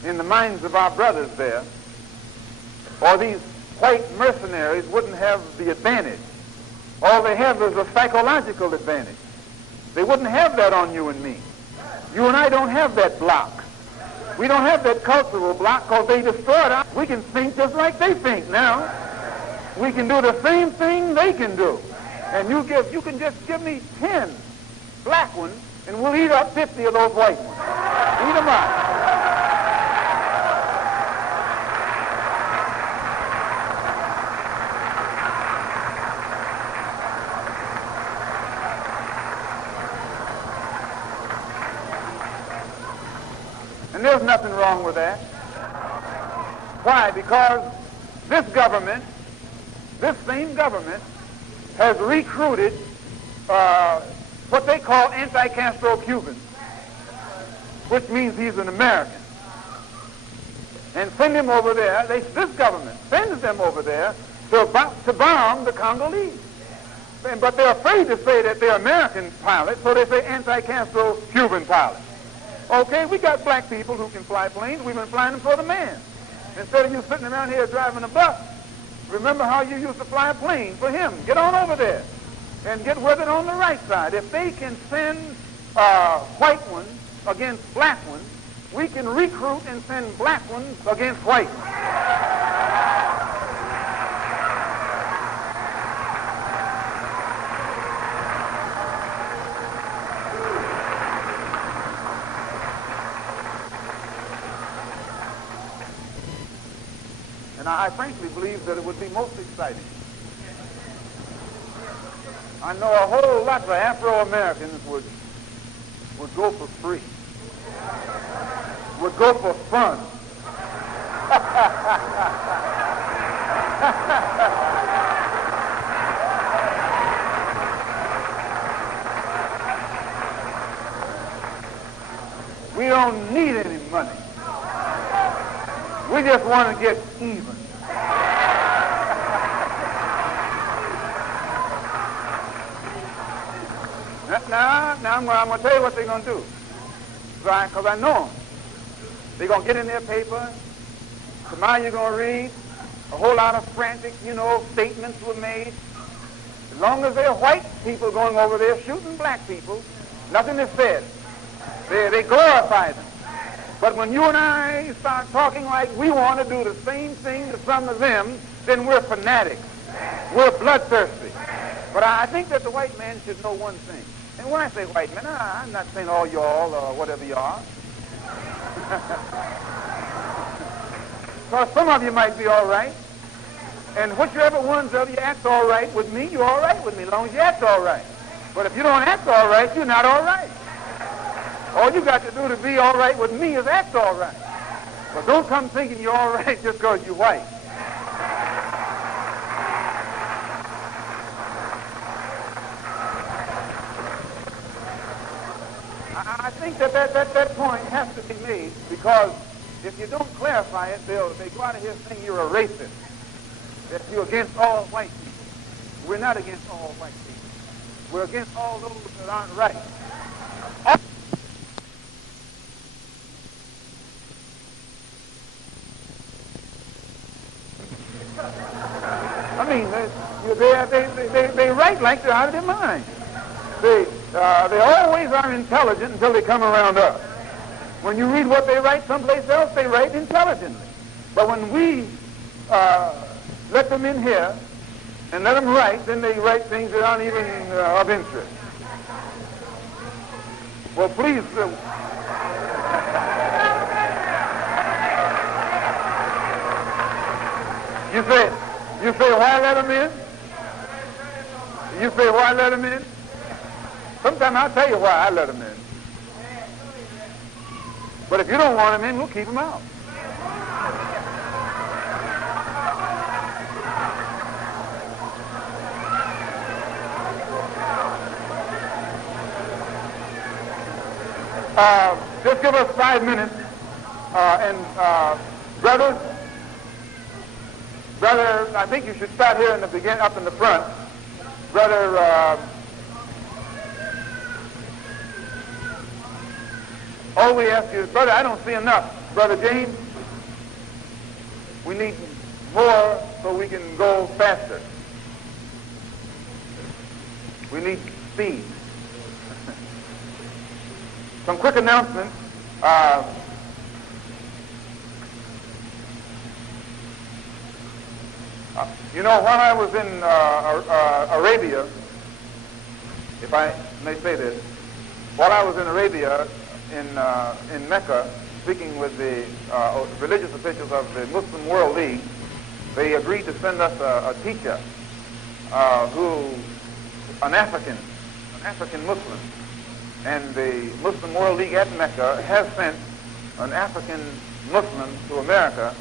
in the minds of our brothers there, or these white mercenaries wouldn't have the advantage. All they have is a psychological advantage. They wouldn't have that on you and me. You and I don't have that block. We don't have that cultural block because they destroyed us. We can think just like they think now. We can do the same thing they can do. And you can just give me 10 black ones and we'll eat up 50 of those white ones. Eat them up. And there's nothing wrong with that. Why? Because this government, this same government, has recruited what they call anti-Castro Cubans, which means he's an American, and send him over there. This government sends them over there to bomb the Congolese. But they're afraid to say that they're American pilots, so they say anti-Castro Cuban pilots. Okay, we got black people who can fly planes. We've been flying them for the man. Instead of you sitting around here driving a bus, remember how you used to fly a plane for him. Get on over there and get with it on the right side. If they can send white ones against black ones, we can recruit and send black ones against white ones. And I frankly believe that it would be most exciting. I know a whole lot of Afro-Americans would go for free, would go for fun. We don't need any money. We just want to get even. Now I'm going to tell you what they're going to do. Because I know them. They're going to get in their paper. Tomorrow you're going to read a whole lot of frantic, statements were made. As long as they're white people going over there shooting black people, nothing is said. They glorify them. But when you and I start talking like we want to do the same thing to some of them, then we're fanatics. We're bloodthirsty. But I think that the white man should know one thing. And when I say white man, I'm not saying all y'all or whatever you are. Because some of you might be all right. And whichever ones of you act all right with me, you're all right with me, as long as you act all right. But if you don't act all right, you're not all right. All you got to do to be all right with me is act all right. But don't come thinking you're all right just because you're white. I think that point has to be made, because if you don't clarify it, they go out of here saying you're a racist, that you're against all white people. We're not against all white people. We're against all those that aren't right. I mean, they write like they're out of their mind. They always are intelligent until they come around us. When you read what they write someplace else, they write intelligently. But when we let them in here and let them write, then they write things that aren't even of interest. Well, please. You say, why let them in? You say, why let them in? Sometime I'll tell you why I let them in. But if you don't want them in, we'll keep them out. Just give us 5 minutes, brother, I think you should start here in the beginning, up in the front. Brother, all we ask you is, brother, I don't see enough. Brother James, we need more so we can go faster. We need speed. Some quick announcements. You know, while I was in Arabia, if I may say this, while I was in Arabia, in Mecca, speaking with the religious officials of the Muslim World League, they agreed to send us a teacher an African Muslim. And the Muslim World League at Mecca has sent an African Muslim to America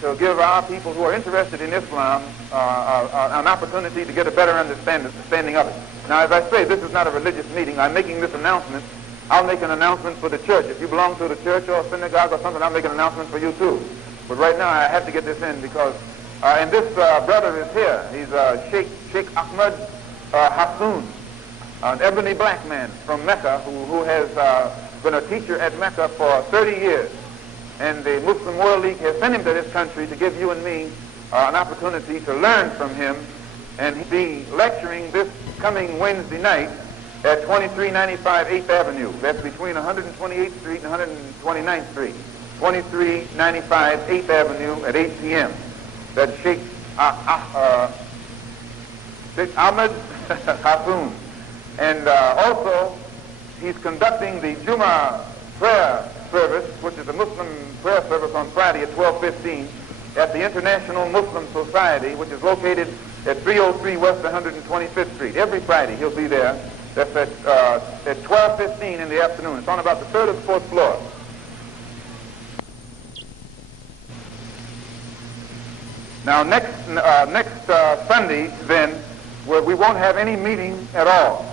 to give our people who are interested in Islam an opportunity to get a better understanding of it. Now, as I say, this is not a religious meeting. I'm making this announcement. I'll make an announcement for the church. If you belong to the church or a synagogue or something, I'll make an announcement for you too. But right now, I have to get this in because, and this brother is here. He's Sheikh Ahmed Hassoun, an ebony black man from Mecca who has been a teacher at Mecca for 30 years. And the Muslim World League has sent him to this country to give you and me an opportunity to learn from him. And he'll be lecturing this coming Wednesday night at 2395 8th Avenue. That's between 128th Street and 129th Street. 2395 8th Avenue at 8 p.m. That's Sheikh Ahmed Hassoun. And also, he's conducting the Jummah prayer service, which is a Muslim prayer service on Friday at 12:15 at the International Muslim Society, which is located at 303 West 125th Street. Every Friday he'll be there. That's at 12:15 in the afternoon. It's on about the third or the fourth floor. Now, next Sunday, then, we won't have any meeting at all.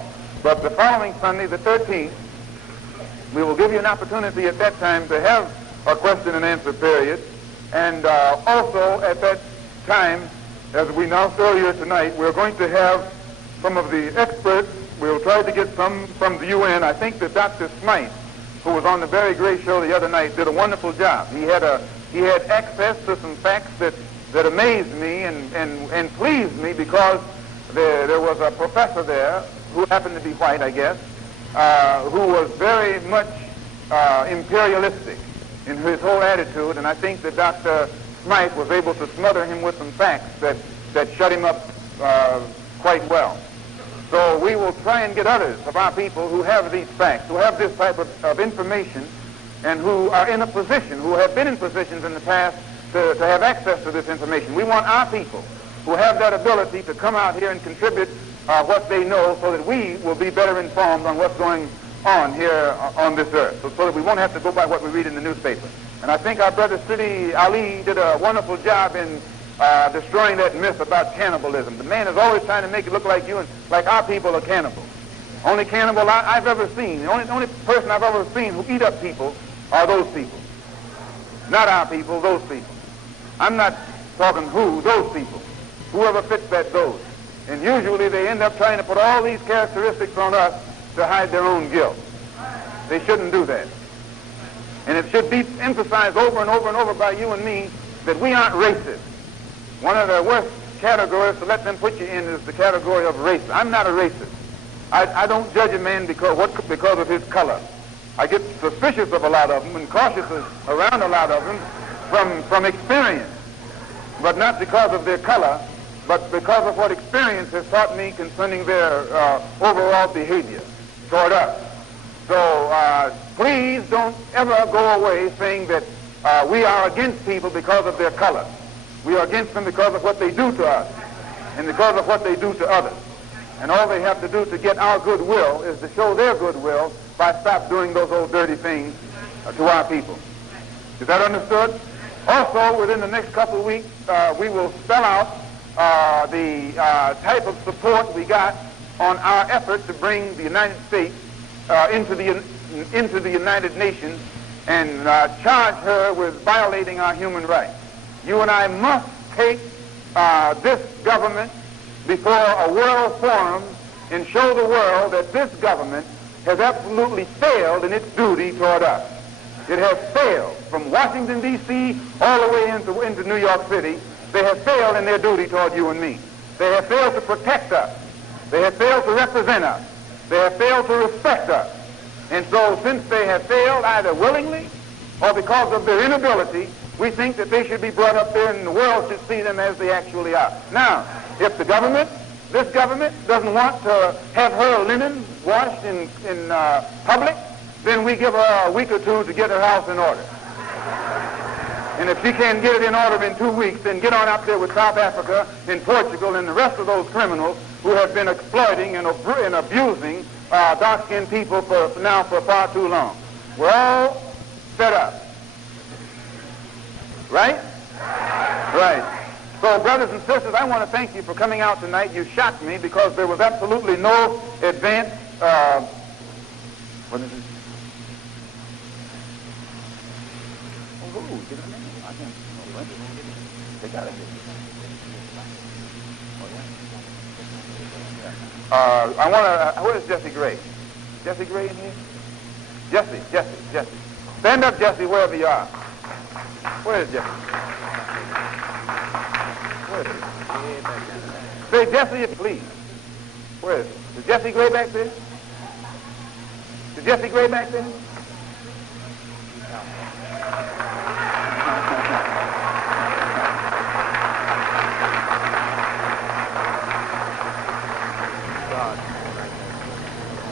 But the following Sunday, the 13th, we will give you an opportunity at that time to have a question and answer period. And also at that time, as we announced earlier tonight, we're going to have some of the experts. We'll try to get some from the UN. I think that Dr. Smythe, who was on the Barry Gray show the other night, did a wonderful job. He had access to some facts that amazed me and pleased me because there was a professor there who happened to be white, I guess, who was very much imperialistic in his whole attitude, and I think that Dr. Smythe was able to smother him with some facts that shut him up quite well. So we will try and get others of our people who have these facts, who have this type of information, and who are in a position, who have been in positions in the past to have access to this information. We want our people who have that ability to come out here and contribute what they know so that we will be better informed on what's going on here on this earth, so that we won't have to go by what we read in the newspaper. And I think our brother Sidi Ali did a wonderful job in destroying that myth about cannibalism. The man is always trying to make it look like you and like our people are cannibals. Only cannibal I've ever seen, the only person I've ever seen who eat up people are those people. Not our people, those people. I'm not talking who, those people. Whoever fits that goes. And usually they end up trying to put all these characteristics on us to hide their own guilt. They shouldn't do that. And it should be emphasized over and over and over by you and me that we aren't racist. One of the worst categories to let them put you in is the category of racist. I'm not a racist. I don't judge a man because of his color. I get suspicious of a lot of them and cautious around a lot of them from experience, but not because of their color, but because of what experience has taught me concerning their overall behavior toward us. So please don't ever go away saying that we are against people because of their color. We are against them because of what they do to us and because of what they do to others. And all they have to do to get our goodwill is to show their goodwill by stop doing those old dirty things to our people. Is that understood? Also, within the next couple of weeks, we will spell out the type of support we got on our effort to bring the United States into the United Nations and charge her with violating our human rights. You and I must take this government before a world forum and show the world that this government has absolutely failed in its duty toward us. It has failed from Washington, D.C. all the way into New York City. They have failed in their duty toward you and me. They have failed to protect us. They have failed to represent us. They have failed to respect us. And so since they have failed either willingly or because of their inability, we think that they should be brought up there and the world should see them as they actually are. Now, if the government, this government, doesn't want to have her linen washed in public, then we give her a week or two to get her house in order. And if she can't get it in order in 2 weeks, then get on up there with South Africa and Portugal and the rest of those criminals who have been exploiting and abusing dark-skinned people for far too long. We're all set up. Right? Right. So, brothers and sisters, I want to thank you for coming out tonight. You shocked me because there was absolutely no advance. What is it? Oh, get it in. I can't. They got it. I want to. Where is Jesse Gray? Jesse Gray in here? Jesse. Stand up, Jesse, wherever you are. Where is Jesse? Where is he? Say Jesse, please. Where is he? Is Jesse Gray back there? Is Jesse Gray back there?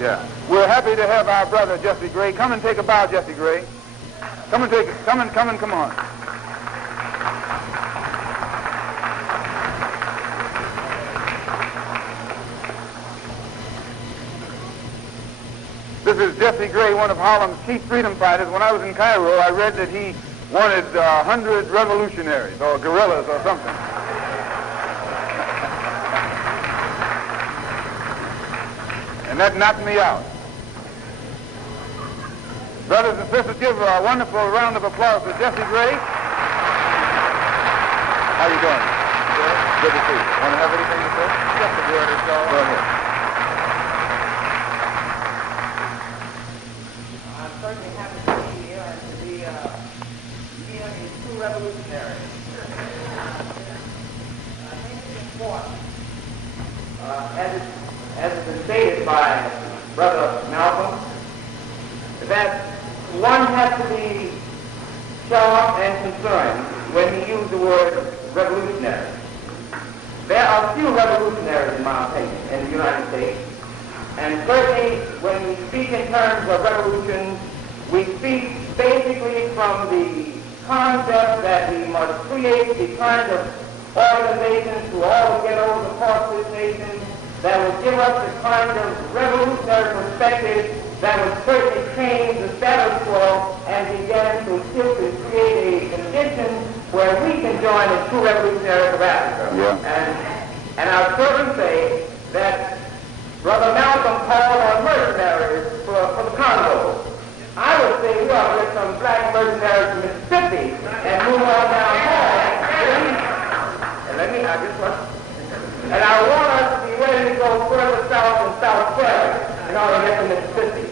Yeah. We're happy to have our brother Jesse Gray. Come and take a bow, Jesse Gray. Come on. This is Jesse Gray, one of Harlem's chief freedom fighters. When I was in Cairo, I read that he wanted 100 revolutionaries or guerrillas or something. And that knocked me out. Brothers and sisters, give a wonderful round of applause to Jesse Gray. How you doing? Good to see you. Want to have anything to say? Just a word or so. Go ahead. I'm certainly happy to be here and to be here these two revolutionaries. I think it's important, as has been stated by Brother Malcolm, that one has to be sharp and concerned when he used the word revolutionary. There are few revolutionaries, in my opinion, in the United States. And certainly, when we speak in terms of revolution, we speak basically from the concept that we must create the kind of organizations to all the ghettos across this nation that will give us the kind of revolutionary perspective that would certainly change the status quo and begin to create a condition where we can join the true revolutionaries of Africa. Yeah. And I'll certainly say that Brother Malcolm called on mercenaries for the Congo. I would say we ought to get some black mercenaries from Mississippi and move on down home. And I want us to be ready to go further south and South Florida in order to get to Mississippi.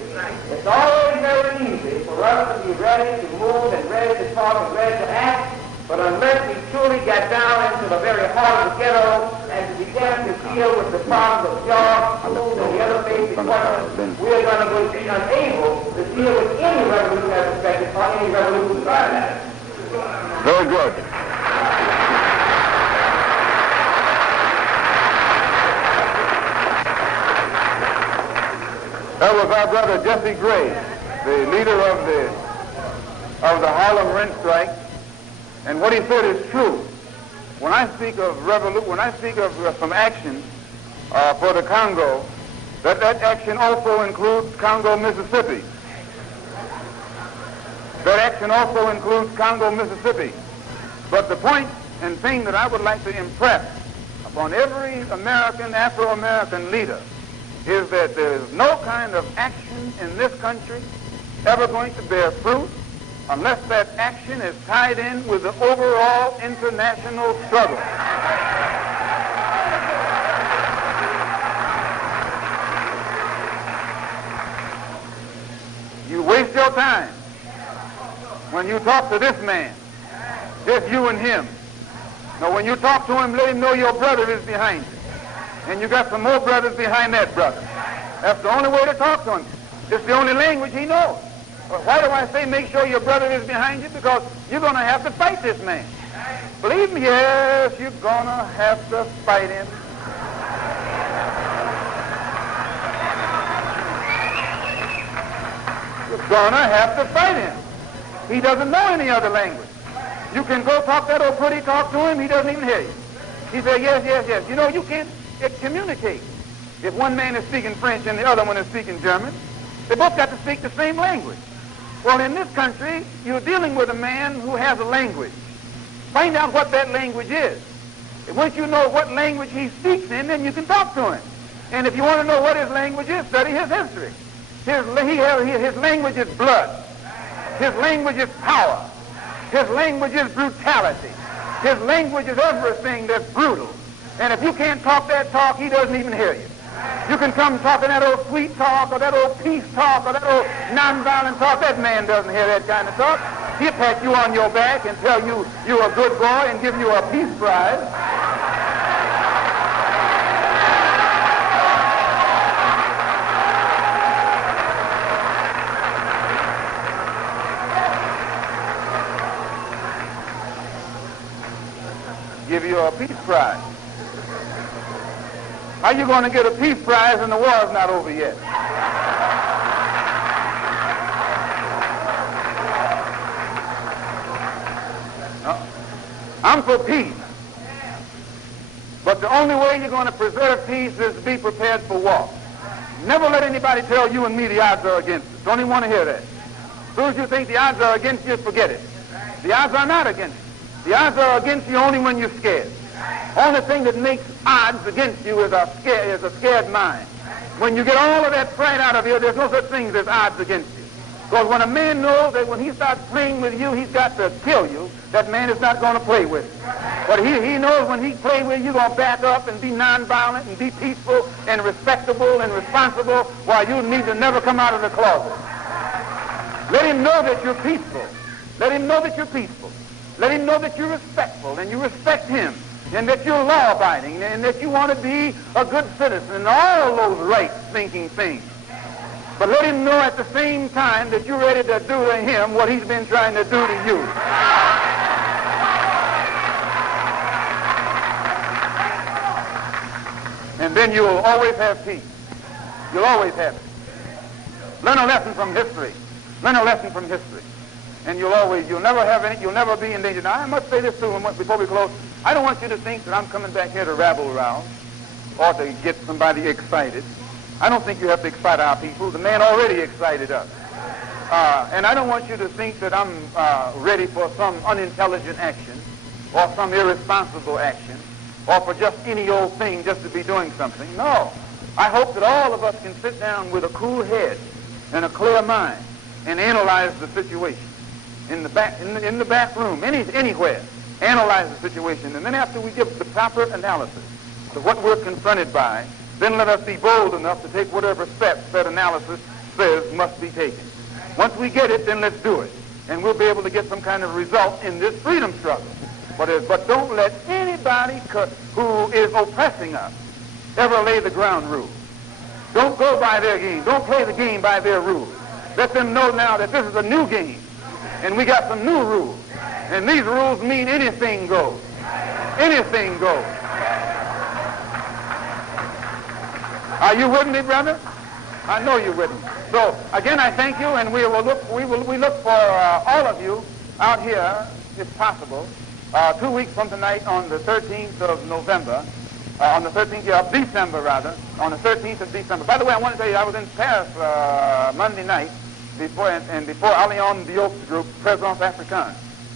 It's always very easy for us to be ready to move and ready to talk and ready to act, but unless we truly get down into the very heart of the ghetto and to begin to deal with the problems of jobs, food, and the other basic going to have been. We are going to be unable to deal with any revolutionary perspective or any revolution environment. Very good. That was our brother Jesse Gray, the leader of the Harlem rent strike, and what he said is true. When I speak of some action for the Congo, that action also includes Congo, Mississippi. That action also includes Congo, Mississippi. But the point and thing that I would like to impress upon every American, Afro-American leader is that there is no kind of action in this country ever going to bear fruit unless that action is tied in with the overall international struggle. You waste your time when you talk to this man, just you and him. Now, when you talk to him, let him know your brother is behind you. And you got some more brothers behind that brother. That's the only way to talk to him. It's the only language he knows. But why do I say make sure your brother is behind you? Because you're going to have to fight this man. Believe me, yes, you're going to have to fight him. You're going to have to fight him. He doesn't know any other language. You can go talk that old pretty talk to him, he doesn't even hear you. He says, yes, yes, yes. You know, you can't communicate. If one man is speaking French and the other one is speaking German, they both got to speak the same language. Well, in this country, you're dealing with a man who has a language. Find out what that language is. And once you know what language he speaks in, then you can talk to him. And if you want to know what his language is, study his history. His language is blood. His language is power. His language is brutality. His language is everything that's brutal. And if you can't talk that talk, he doesn't even hear you. You can come talking that old sweet talk or that old peace talk or that old nonviolent talk. That man doesn't hear that kind of talk. He'll pat you on your back and tell you you're a good boy and give you a peace prize. Give you a peace prize. How you going to get a peace prize and the war's not over yet? I'm for peace. But the only way you're going to preserve peace is to be prepared for war. Never let anybody tell you and me the odds are against us. Don't even want to hear that. As soon as you think the odds are against you, forget it. The odds are not against you. The odds are against you only when you're scared. Only thing that makes odds against you is a scared mind. When you get all of that fright out of you, there's no such thing as odds against you. Because when a man knows that when he starts playing with you, he's got to kill you, that man is not going to play with you. But he knows when he plays with you, you're going to back up and be nonviolent and be peaceful and respectable and responsible while you need to never come out of the closet. Let him know that you're peaceful. Let him know that you're peaceful. Let him know that you're respectful and you respect him and that you're law-abiding and that you want to be a good citizen and all those right-thinking things. But let him know at the same time that you're ready to do to him what he's been trying to do to you. And then you'll always have peace. You'll always have it. Learn a lesson from history. Learn a lesson from history. And you'll never be in danger. Now, I must say this too before we close. I don't want you to think that I'm coming back here to rabble-rouse or to get somebody excited. I don't think you have to excite our people. The man already excited us. And I don't want you to think that I'm ready for some unintelligent action or some irresponsible action or for just any old thing just to be doing something. No. I hope that all of us can sit down with a cool head and a clear mind and analyze the situation. In the back room, anywhere, analyze the situation. And then after we give the proper analysis of what we're confronted by, then let us be bold enough to take whatever steps that analysis says must be taken. Once we get it, then let's do it. And we'll be able to get some kind of result in this freedom struggle. But don't let anybody who is oppressing us ever lay the ground rule. Don't go by their game. Don't play the game by their rules. Let them know now that this is a new game, and we got some new rules. And these rules mean anything goes. Anything goes. Are you with me, brother? I know you're with me. So again, I thank you, and we look for all of you out here, if possible, 2 weeks from tonight on the 13th of November, on the 13th of December, rather, on the 13th of December. By the way, I want to tell you, I was in Paris Monday night before Allion Diop's group, Présence Africaine.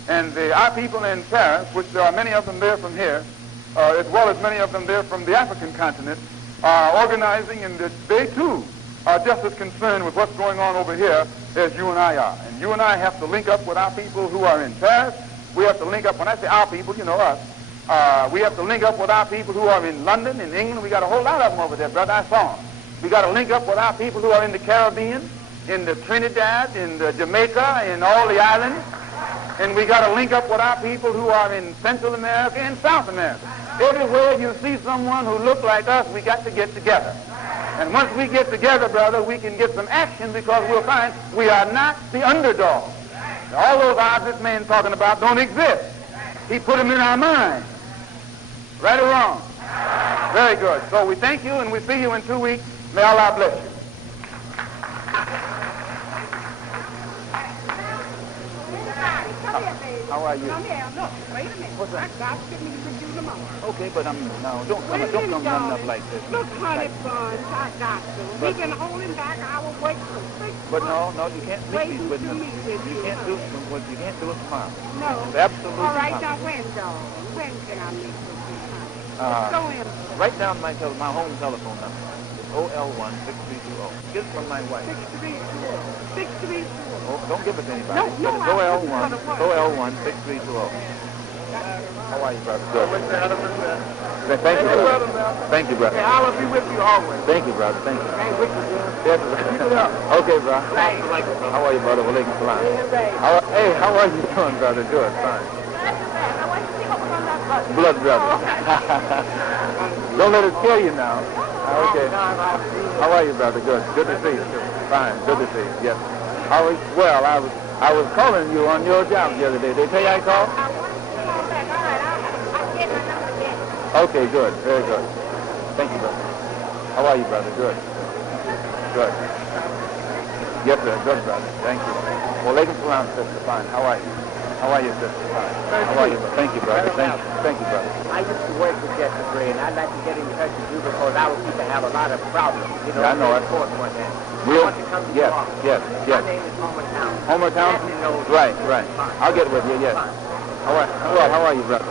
And our people in Paris, which there are many of them there from here, as well as many of them there from the African continent, are organizing, and they too are just as concerned with what's going on over here as you and I are. And you and I have to link up with our people who are in Paris. We have to link up, when I say our people, you know us. We have to link up with our people who are in London, in England. We got a whole lot of them over there, brother. I saw them. We got to link up with our people who are in the Caribbean, in the Trinidad, in the Jamaica, in all the islands. And we got to link up with our people who are in Central America and South America. Everywhere you see someone who looks like us, we got to get together. And once we get together, brother, we can get some action, because we'll find we are not the underdog. All those odds this man's talking about don't exist. He put them in our mind. Right or wrong? Very good. So we thank you, and we see you in 2 weeks. May Allah bless you. How are you? Come here, look, wait a minute. What's that? I got to meet with you tomorrow. Okay, but don't come running up like this. Look, honey buns, I got to. We've been holding back our work for 6 months. But no, you can't meet these witnesses. You can't do it tomorrow. No. It's absolutely all right, impossible. now when, dog? When can I meet with you, honey? Go in. Write down my home telephone number. It's OL1-6320. Get it from my wife. 632. 632. Oh, don't give it to anybody. No, it's OL1-6320. How are you, brother? Good. Thank you, brother. Thank you, brother. I will be with you always. Thank you, brother. Thank you. Hey, with you, Yes, okay, bro. How are you, brother? Walaikum salam. Hey, how are you doing, brother? Good, fine. Blood brother. Don't let it scare you now. Okay. How are you, brother? Good. Good to see you. Fine. Good to see you. Yes. Well, I was calling you on your job the other day. Did they tell you I called? Okay, good. Very good. Thank you, brother. How are you, brother? Good. Good. Yes, sir. Good, brother. Thank you. Walaikum salam, sister. Fine. How are you? How are you, sister? Fine. How are you? Thank you, brother. Thank you, brother. I used to work with Jesse Gray, and I'd like to get in touch with you because our people have a lot of problems. You know, I know it. One day. Real? I want to come to Yes, your office. yes. My name is Homer Town. Homer Town? Jesse knows me. Right. I'll get with you, yes. Fine. How are you, brother?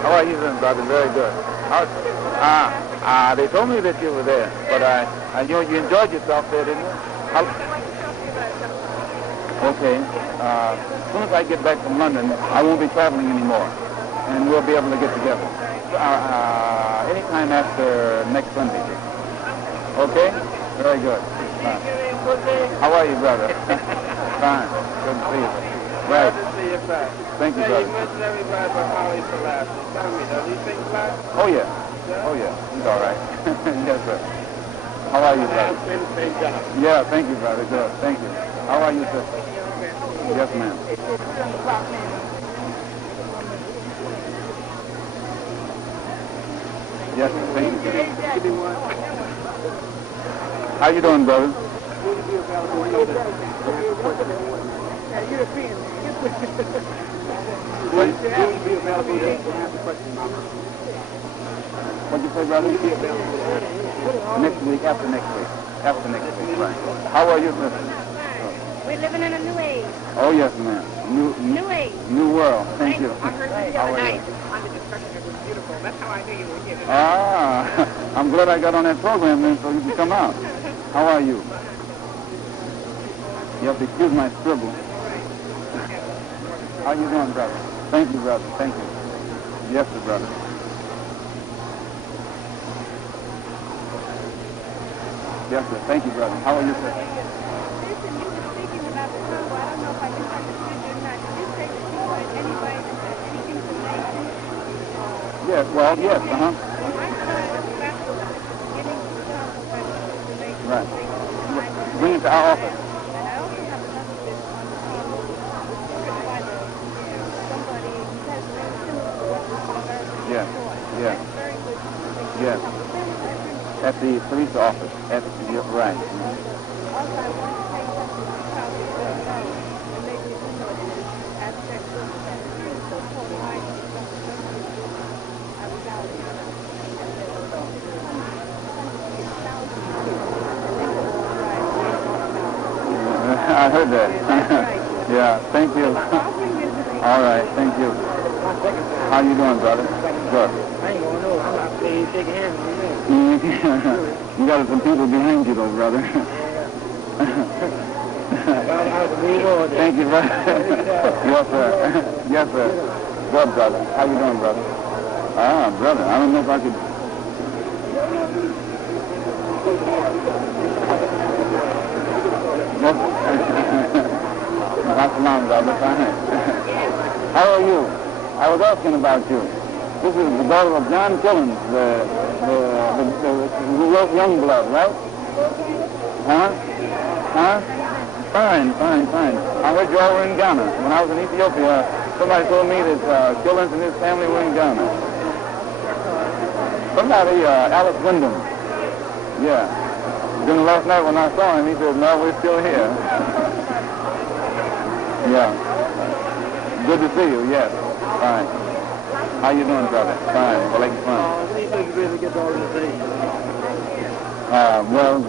How are you doing, brother? Very good. They told me that you were there, but you enjoyed yourself there, didn't you? Okay. As soon as I get back from London, I won't be traveling anymore, and we'll be able to get together. Anytime after next Sunday. Okay? Very good. How are you, brother? Fine. Good to see you. Right. Glad to see you back. Thank you, Hey, brother. you mentioned everybody about Holly Selassie. Tell me, does he sing black? Oh, yeah. Oh, yeah. He's all right. Yes, sir. How are you, brother? Yeah, thank you, brother. Good. Thank you. How are you, sir? Yes, ma'am. Yes, thank you. How you doing, brother? What'd you say, brother? Next week, after next week. After next week, right. How are you, sister? We're living in a new age. Oh, yes, ma'am. New age. New world. Thank you. I heard you the How other are you? night on the discussion. It was beautiful. That's how I knew you were getting it. I'm glad I got on that program then so you can come out. How are you? You have to excuse my scribble. How you doing, brother? Thank you, brother. Thank you. Yes, sir, brother. Yes, sir. Thank you, brother. How are you, sir? Listen, you were speaking about the Congo. I don't know if I misunderstood you or not. Did you say that you wanted anybody that had any information? yes. Well, yes, uh-huh. Right. Bring it to our office. Yes, yes, yes. At the police office. At the, right. I heard that. Yeah, thank you. All right, thank you. How you doing, brother? Good. I ain't gonna know. I'm not playing shaking hands with you. You got some people behind you, though, brother. Thank you, brother. Yes, sir. Yes, sir. Good, brother. How you doing, brother? Ah, brother, I don't know if I could... Assalamu alaikum. How are you? I was asking about you. This is the daughter of John Killens, the young blood, right? Huh? Huh? Fine, fine, fine. I heard you all were in Ghana. When I was in Ethiopia, somebody told me that Killens and his family were in Ghana. Somebody, Alice Wyndham. Yeah. Then last night when I saw him, he said, no, we're still here. Yeah. Good to see you, yes. Fine. How you doing, brother? Fine. Well, like fun. When do you think you'll be able to get the organization? Well,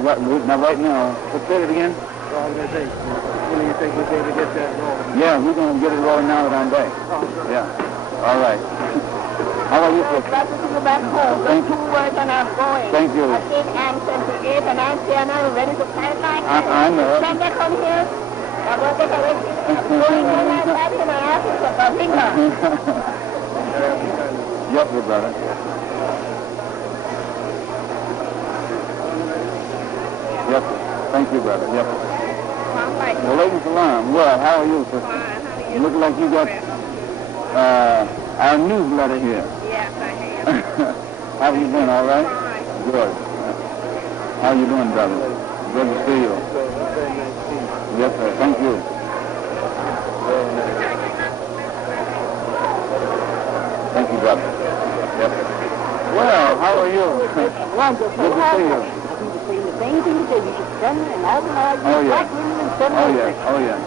now right now, let's say it again. The organization. When do you think you'll be able to get that rolling? Yeah, we're going to get it rolling now that I'm back. Yeah. All right. How are you, sir? Glad to see you back home. Thank you. 2 words and I'm going. Thank you. I think I'm 78 and I'm here now ready to fight like that. I know. Can they come here? I'm going to take a risk. I'm going to my dad in my office of Africa. Yes, sir, brother. Yes, sir. Thank you, brother. Yes, sir. Walaikum salam. Well, how are you, sir? You look like you got our newsletter here. Yes, I have. How you been? All right? Good. How you doing, brother? Good to see you. Yes, sir. Thank you. Thank you, brother. Yes, sir. Well, how are you? Wonderful. Good to see you. The same thing you said, you should send and organize Oh, yeah. black women and send Oh, yeah. Oh, yeah.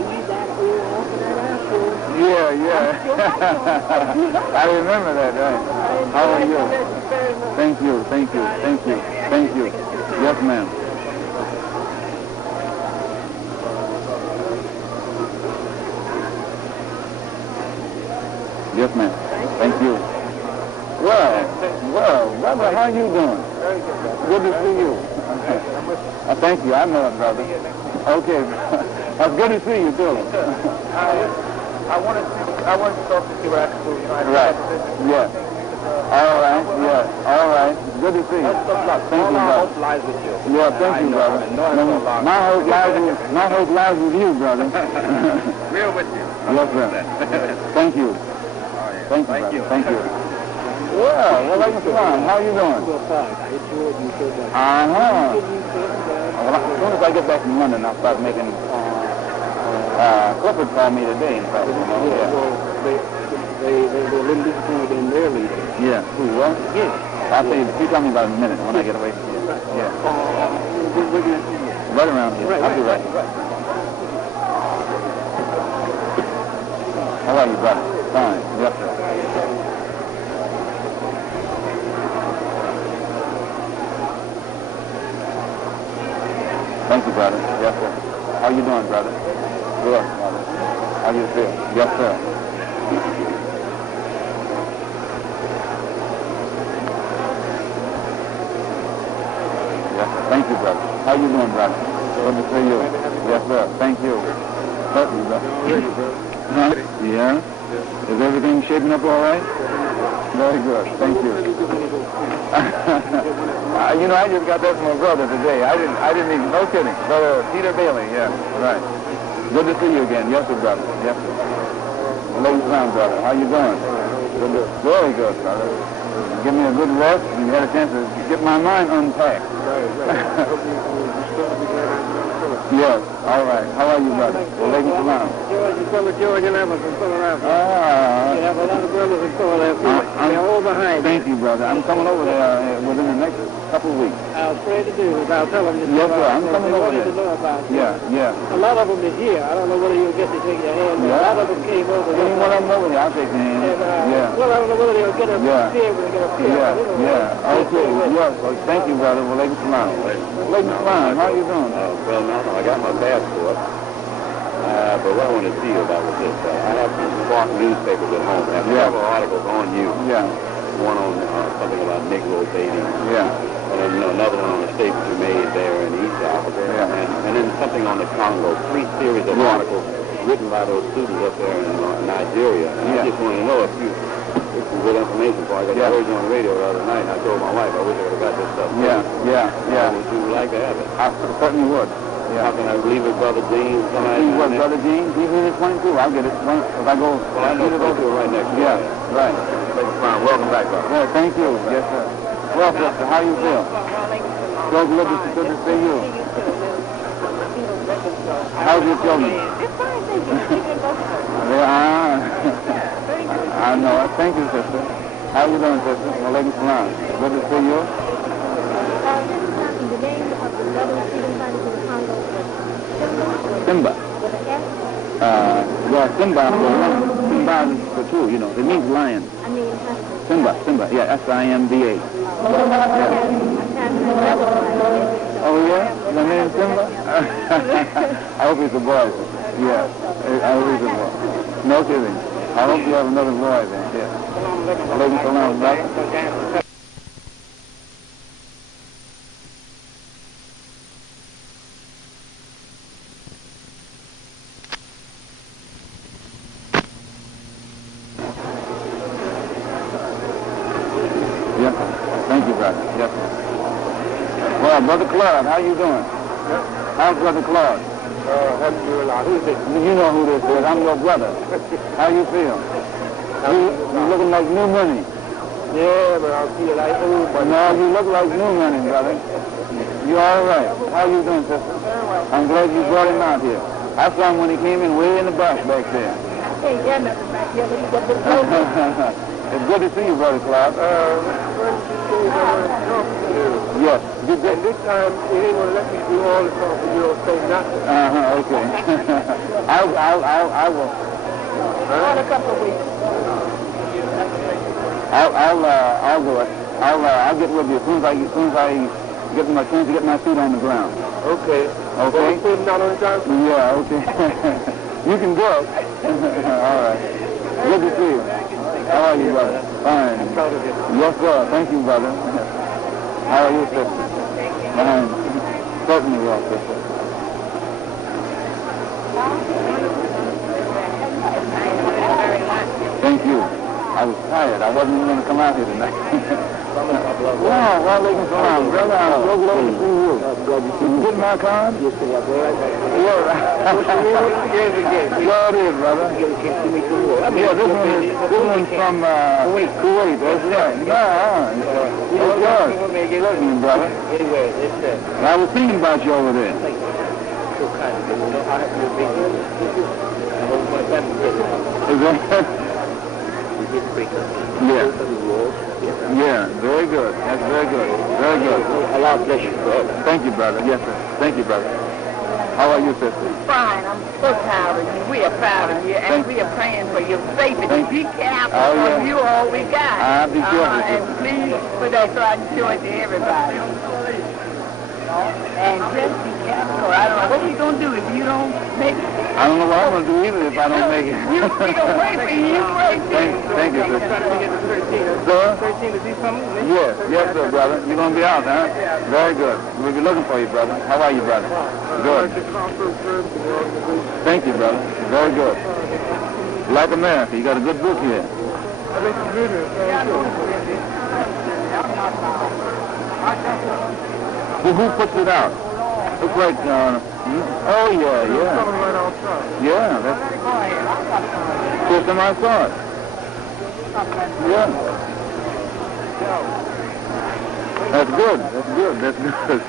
Yeah, yeah. I remember that, right? How are you? Thank you, thank you, thank you, thank you. Yes, ma'am. Yes, ma'am. Thank you. Well, brother, how you doing? Good to see you. Thank you. I know it, brother. Okay. That's good to see you, too. I wanted to talk to you what I could do. Right. Yeah. All right. Yeah. All right. Good to see you. Thank you, brother. Yeah, thank you, brother. My hope lies with you, brother. We're with you. Yes, sir. Thank you. Thank you, brother. Thank you. Well, like how you doing? Uh-huh. Well, as soon as I get back from London, I'll start making... Clifford called me today, in fact. Yeah. They were a little disappointed in their leader. Yeah. Who, what? Yeah. I'll tell you, you tell me about in a minute when I get away from you. Yeah. Right around here. I'll be right. How are you, brother? Fine. Yes, sir. Thank you, brother. Yes, sir. How you doing, brother? Good, brother. How you feel? Yes, sir. Yes, sir. Thank you, brother. How you doing, brother? Good to see you. Yes, sir. Thank you. Thank you, brother. Huh? Yeah? Is everything shaping up all right? Very good. Thank you. You know, I just got that from my brother today. I didn't even, no kidding. Brother Peter Bailey, yeah, right. Good to see you again. Yes, sir, brother. Yes, sir. Ladies and brother. How you doing? Good. Very good, brother. give me a good rest and had a chance to get my mind unpacked. Yes, all right. How are you, brother? Walaikum salam. George, you come with George and Evans in Philadelphia. Ah. You have a lot of brothers in Philadelphia. They're all behind Thank you, brother. I'm coming over there within the next couple of weeks. I'll pray to do it. I'll tell them you Yes, sir. I'm coming over there. to know about it. Yeah. A lot of them is here. I don't know whether you'll get to take your hand. Yeah. A lot of them came over. Any one of them over there, I'll take the hand. And, Yeah. well, I don't know whether they'll get a be able to get a pill. Yeah. Okay. Yes. Well, thank you, brother. Walaikum salam. Walaikum salam. How you doing? Well, no, I got my passport. But what I want to see you about was this. I have some Spark newspapers at home. I have several articles on you. Yeah. One on something about Negro dating. Yeah. And then another one on the states you made there in East Africa. Yeah. And then something on the Congo. 3 series of articles written by those students up there in Nigeria. And I just want to know if you... It's some good information for you. I heard you on the radio the other night, and I told my wife I wish I would have got this stuff. Yeah. Would you like to have it? I certainly would. How can I leave it, Brother Dean? Brother Dean? He's in his 22. I'll get it. If I go... Well, I know to go right next to Yeah, right. Welcome back, brother. Yeah, thank you. Yes, sir. Well, sister, how you feel? So good to see you. How's your children? It's fine, thank you. They are. I know it. Thank you, sister. How you doing, sister? Walaikum salam. Good to see you. The name of the brother student body to the Congo was Simba. with an S? Simba for two, you know. It means lion. I mean, Simba. Yeah, S-I-M-B-A. Oh, yeah? Your name's Simba? I hope it's a boy. Yeah, I hope it's a boy. No kidding. I hope you have another boy then. Yeah. Walaikum salam, brother. Yes, thank you, brother. Yes, sir. Well, Brother Claude, how you doing? How's Brother Claude? Who's it? You know who this is. I'm your brother. How you feel? You looking like new money. Yeah, but I'll feel like old money. No, you look like new money, brother. You all right? How you doing, sister? I'm glad you brought him out here. I saw him when he came in way in the back there. Hey, yeah, nothing back here, but you got this over. It's good to see you, Brother Claude. Yes. And this time, you ain't going to let me do all the talking. You don't say nothing. Okay. I will. In a couple of weeks. I'll do it. I'll get with you as soon as I get my chance to get my feet on the ground. Okay. Okay. Put him down on the ground? Yeah. Okay. You can go. All right. Good to see you. How are you, brother? Fine. I'm proud of you. Yes, sir. Thank you, brother. How are you, sister? Fine. Certainly well, sister. Thank you. I was tired. I wasn't even going to come out here tonight. Wow, walaikum salam, brother. I'm so glad to see you. Did you get my card? Yes, sir. I'll go right back. Yeah, it is, brother. Yeah, this one's from Kuwait. That's right. Yeah, it's yours. Good evening, brother. Anyway, it's I was thinking about you over there. so kind of you. I have to be here. I hope my family Is that? Yeah. Yeah, very good. That's very good. Very good. Allah bless you, brother. Thank you, brother. Yes, sir. Thank you, brother. How are you, sister? Fine. I'm so proud of you. We are proud of you, and we are praying for your safety. Be careful, because you all we got. I'll be careful. And please put that so I can show it to everybody. And just be careful. I don't know what we gonna do if you don't make it. I don't know what I'm going to do either if I don't make it. We gonna wait for you. Thank you, sister. Sir? 13 to do something? Yes, sir, brother. You're going to be out, huh? Very good. We'll be looking for you, brother. How are you, brother? Good. Thank you, brother. Very good. Like America, you got a good book here. Who puts it out? Looks like, oh, yeah. Coming right outside. Yeah, that's first time I saw it. Yeah. That's good. That's good. That's good.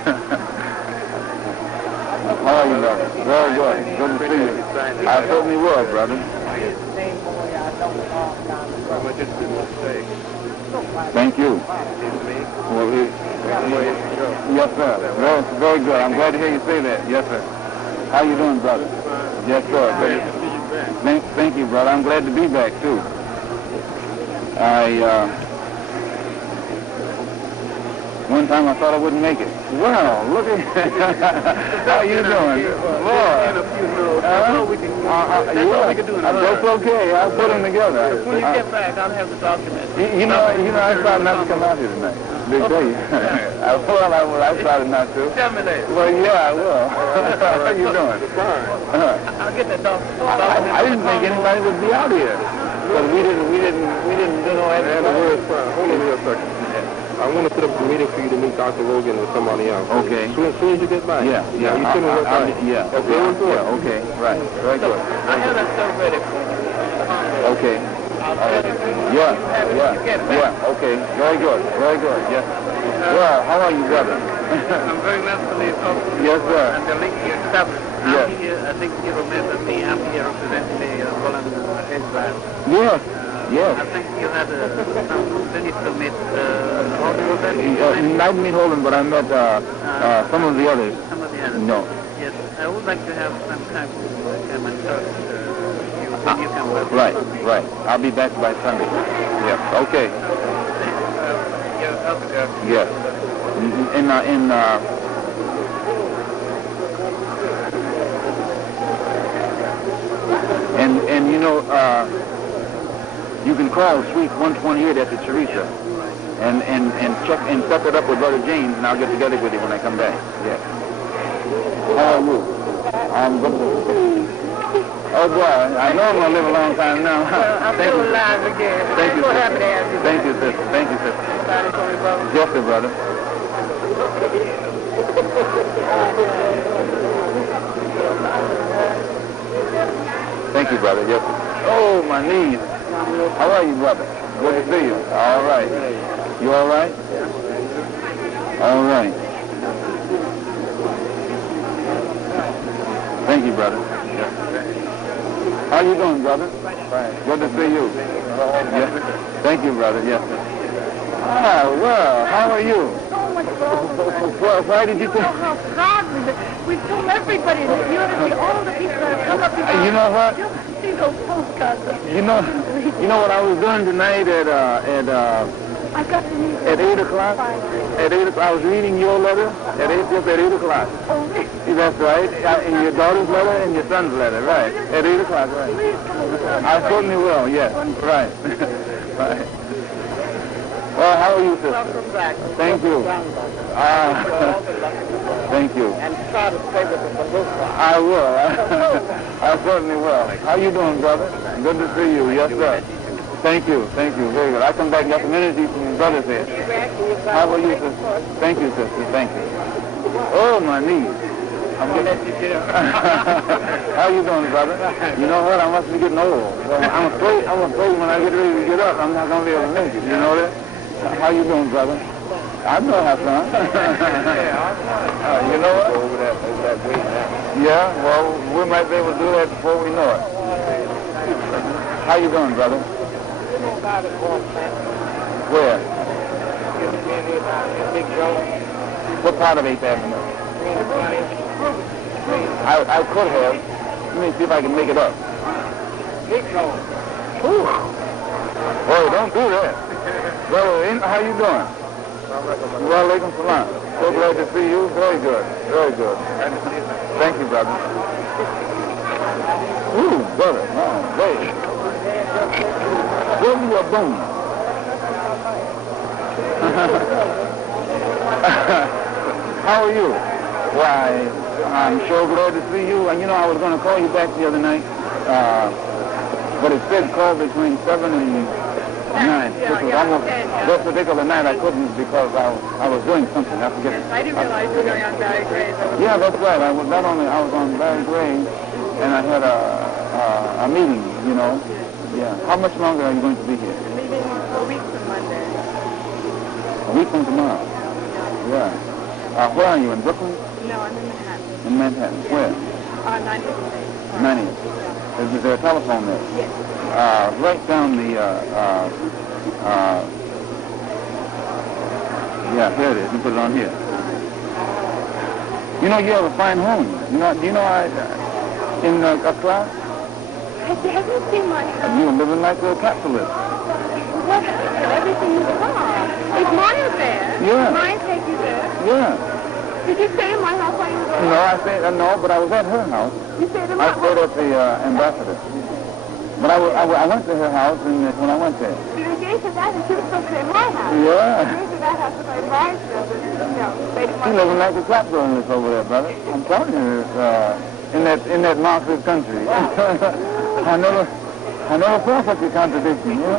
How are you, brother? Very good. Good to see you. I certainly will, brother. Thank you. Well, yes, sir. Very, very good. I'm glad to hear you say that. Yes, sir. How you doing, brother? Yes, sir. Thank you, brother. I'm glad to be back, too. One time I thought I wouldn't make it. Well, look at how you doing? Boy. That's okay. I'll put them together. When you get back, I'll have the document. You know, I started not to come out here tonight. They tell you. I started not to. Tell me that. Well, yeah, I will. How you doing? I'll get that document. I didn't think anybody would be out here. But we didn't do no anything. Hold on a second. I want to set up a meeting for you to meet Dr. Rogan or somebody else. Okay. As soon as you get back. Yeah. You send me what time. Yeah. That's very important. Yeah, okay. Right. Very good. I have that stuff ready for you. Okay. Yeah. Okay. Very good. Very good. Yes. Well, how are you, brother? I'm very well for the talk. Yes, sir. And the link you established. Yes. I'm here, I think you remember me. I'm here representing the Holland Israel. Yes. Yes. I think you had some finish to meet Audubon. I didn't meet Holden, but I met some of the others. Some of the others. No. Yes, I would like to have some time to come and talk to you when you can work. Right. I'll be back by Sunday. Yeah. Okay. Your autograph. Yes. And you know, you can call Suite 128 at the Teresa and check and set it up with Brother James, and I'll get together with you when I come back. Yeah. How are you? I'm good. Oh boy, I know I'm gonna live a long time now. I'm still alive again. Thank you, so sister. happy to have you. Thank you, sister. Thank you, sister. Yes, sir, brother. Thank you, brother. Yes. Oh, my knees. How are you, brother? Good to see you. All right. You all right? All right. Thank you, brother. Yes. How you doing, brother? Fine. Good to see you. Yes. Thank you, brother. Yes. Ah, well, how are you? So much fun. Well, why did you You think? know how proud we've told everybody in the community, all the people that have come up here. You know what? Just to see those postcards. You know what I was doing tonight I got to meet at 8 o'clock? At 8 o'clock, I was reading your letter at 8 o'clock. Oh, really? That's right. And your daughter's letter and your son's letter, right? At 8 o'clock, right? Please come over. I certainly will, yes. Right. Right. Well, how are you, sister? Welcome back. Thank you. Thank you. And try to stay with us a little while. I will. I certainly will. How you doing, brother? Good to see you. Yes, sir. Thank you. Thank you. Very good. I come back and got the minutes from your brothers here. How are you, sister? Thank you, sister. Thank you. Oh, my knees. I'm getting... How you doing, brother? You know what? I must be getting old. I'm afraid when I get ready to get up, I'm not going to be able to make it. You know that? How you doing, brother? I know how, son. You know what? Over that way now. Yeah, well, we might be able to do that before we know it. How you doing, brother? Where? What part of 8th Avenue? I could have. Let me see if I can make it up. Whew. Boy, don't do that. Brother, how you doing? Wa alaikum salam. So glad to see you. Very good. Very good. Thank you, brother. Ooh, brother. Oh, wait. Give me a boom. How are you? Why, I'm sure glad to see you. And you know, I was going to call you back the other night, but it said call between 7 and 9. This was almost, this particular night I couldn't because I was doing something. I forget. I didn't realize you were going on Barry Gray. Yeah, that's right. I was on Barry Gray, and I had a meeting, you know. Yeah. How much longer are you going to be here? Leaving a week from Monday. week from tomorrow. Yeah. Where are you, in Brooklyn? No, I'm in Manhattan. In Manhattan. Where? 90th. 90th. Is there a telephone there? Yes. Write down the, yeah, here it is. You put it on here. You know, you have a fine home. Do you know in a class? Have you seen my house? You were living like a capitalist. What happened? Everything is gone. Is Maya there? Yeah. Did Maya take you there? Yeah. Did you stay in my house while you were there? No, I stayed, no, but I was at her house. You stayed in my house? I stayed at the Ambassador. But I went to her house when I went there. You engaged to that and she was supposed to stay in my house. Yeah. You engaged to that house because I advised you that, stayed in my She's living like a capitalist over there, brother. I'm telling you, in that Marxist country. I never saw such a contradiction, you know?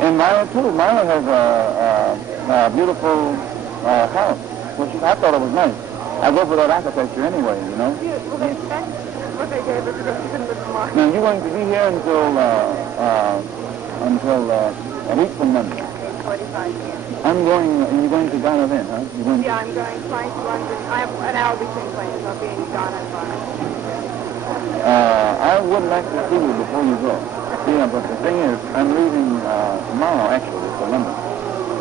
And Myra, too. Myra has a beautiful house, which I thought it was nice. I go for that architecture anyway, you know? Yeah, well, that's what they gave us because she couldn't live in March. Now, you're going to be here until a week from Monday. 45 years. You're going to Ghana then, huh? Yeah, I'm going flying to London. I have an hour between planes. I'll be in Ghana and Ghana. I would like to see you before you go. Yeah, but the thing is, I'm leaving tomorrow, actually, for London,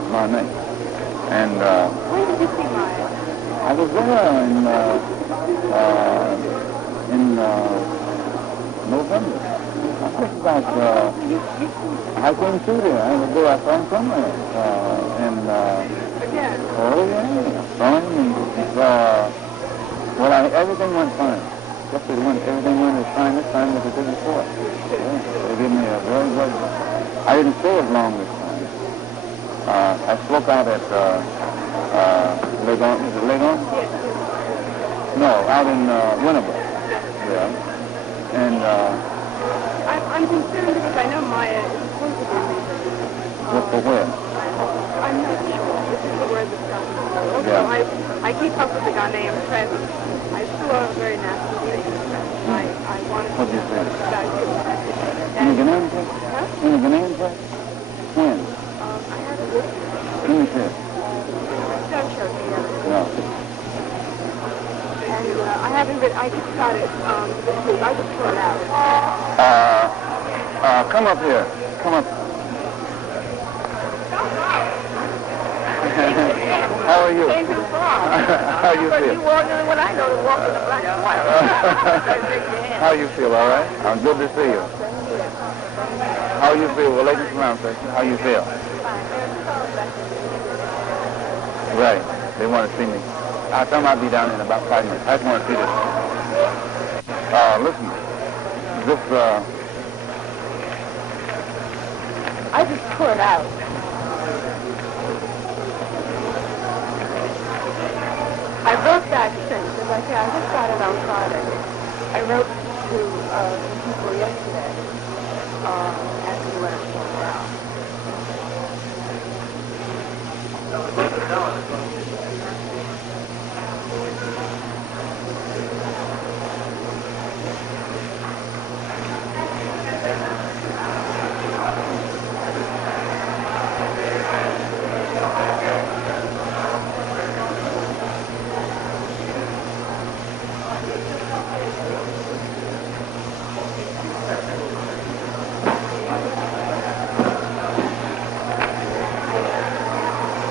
tomorrow night. And when did you see Maya? I was there in November. I think about, I came through there. I was there, I saw him somewhere. Again? Oh, yeah. I saw him and everything went fine. Everything went as fine this time as it did before. Yeah, they gave me a very good... I didn't stay as long this time. I spoke out at Legon. Is it Legon? Yes. No, out in Winnipeg. Yeah. And... I'm concerned because I know Maya is supposed to be leaving. For where? I'm not sure. This is the word that's coming. Also, Yeah. I keep up with the Ghanaian press. I saw a very nasty thing. I wanted to... What did you say? In the Ghanaian press? Huh? In the Ghanaian press? When? I had a book. Let me see it. Don't show me yet. No. And I haven't read... I just got it this week. I just put it out. Come up here. Come up. How are you? Came too far. How you feel? You walk in what I know to walk in the black and white. How you feel, all right? I'm good to see you. How you feel? Related to my sir. How you feel? Right. They want to see me. I tell them I'll be down in about 5 minutes. I just want to see this. Listen. This, I just poured out. I wrote back since, as I say, I just got it on Friday. I wrote to some people yesterday, asking when it came out.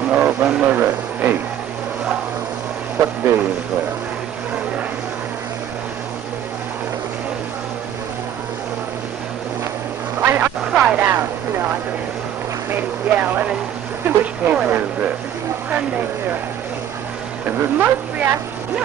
November 8th. What day is that? I cried out, you know, I just made it yell, and then... Which paper is this? Sunday Mirror. Is this... Most reactions... No.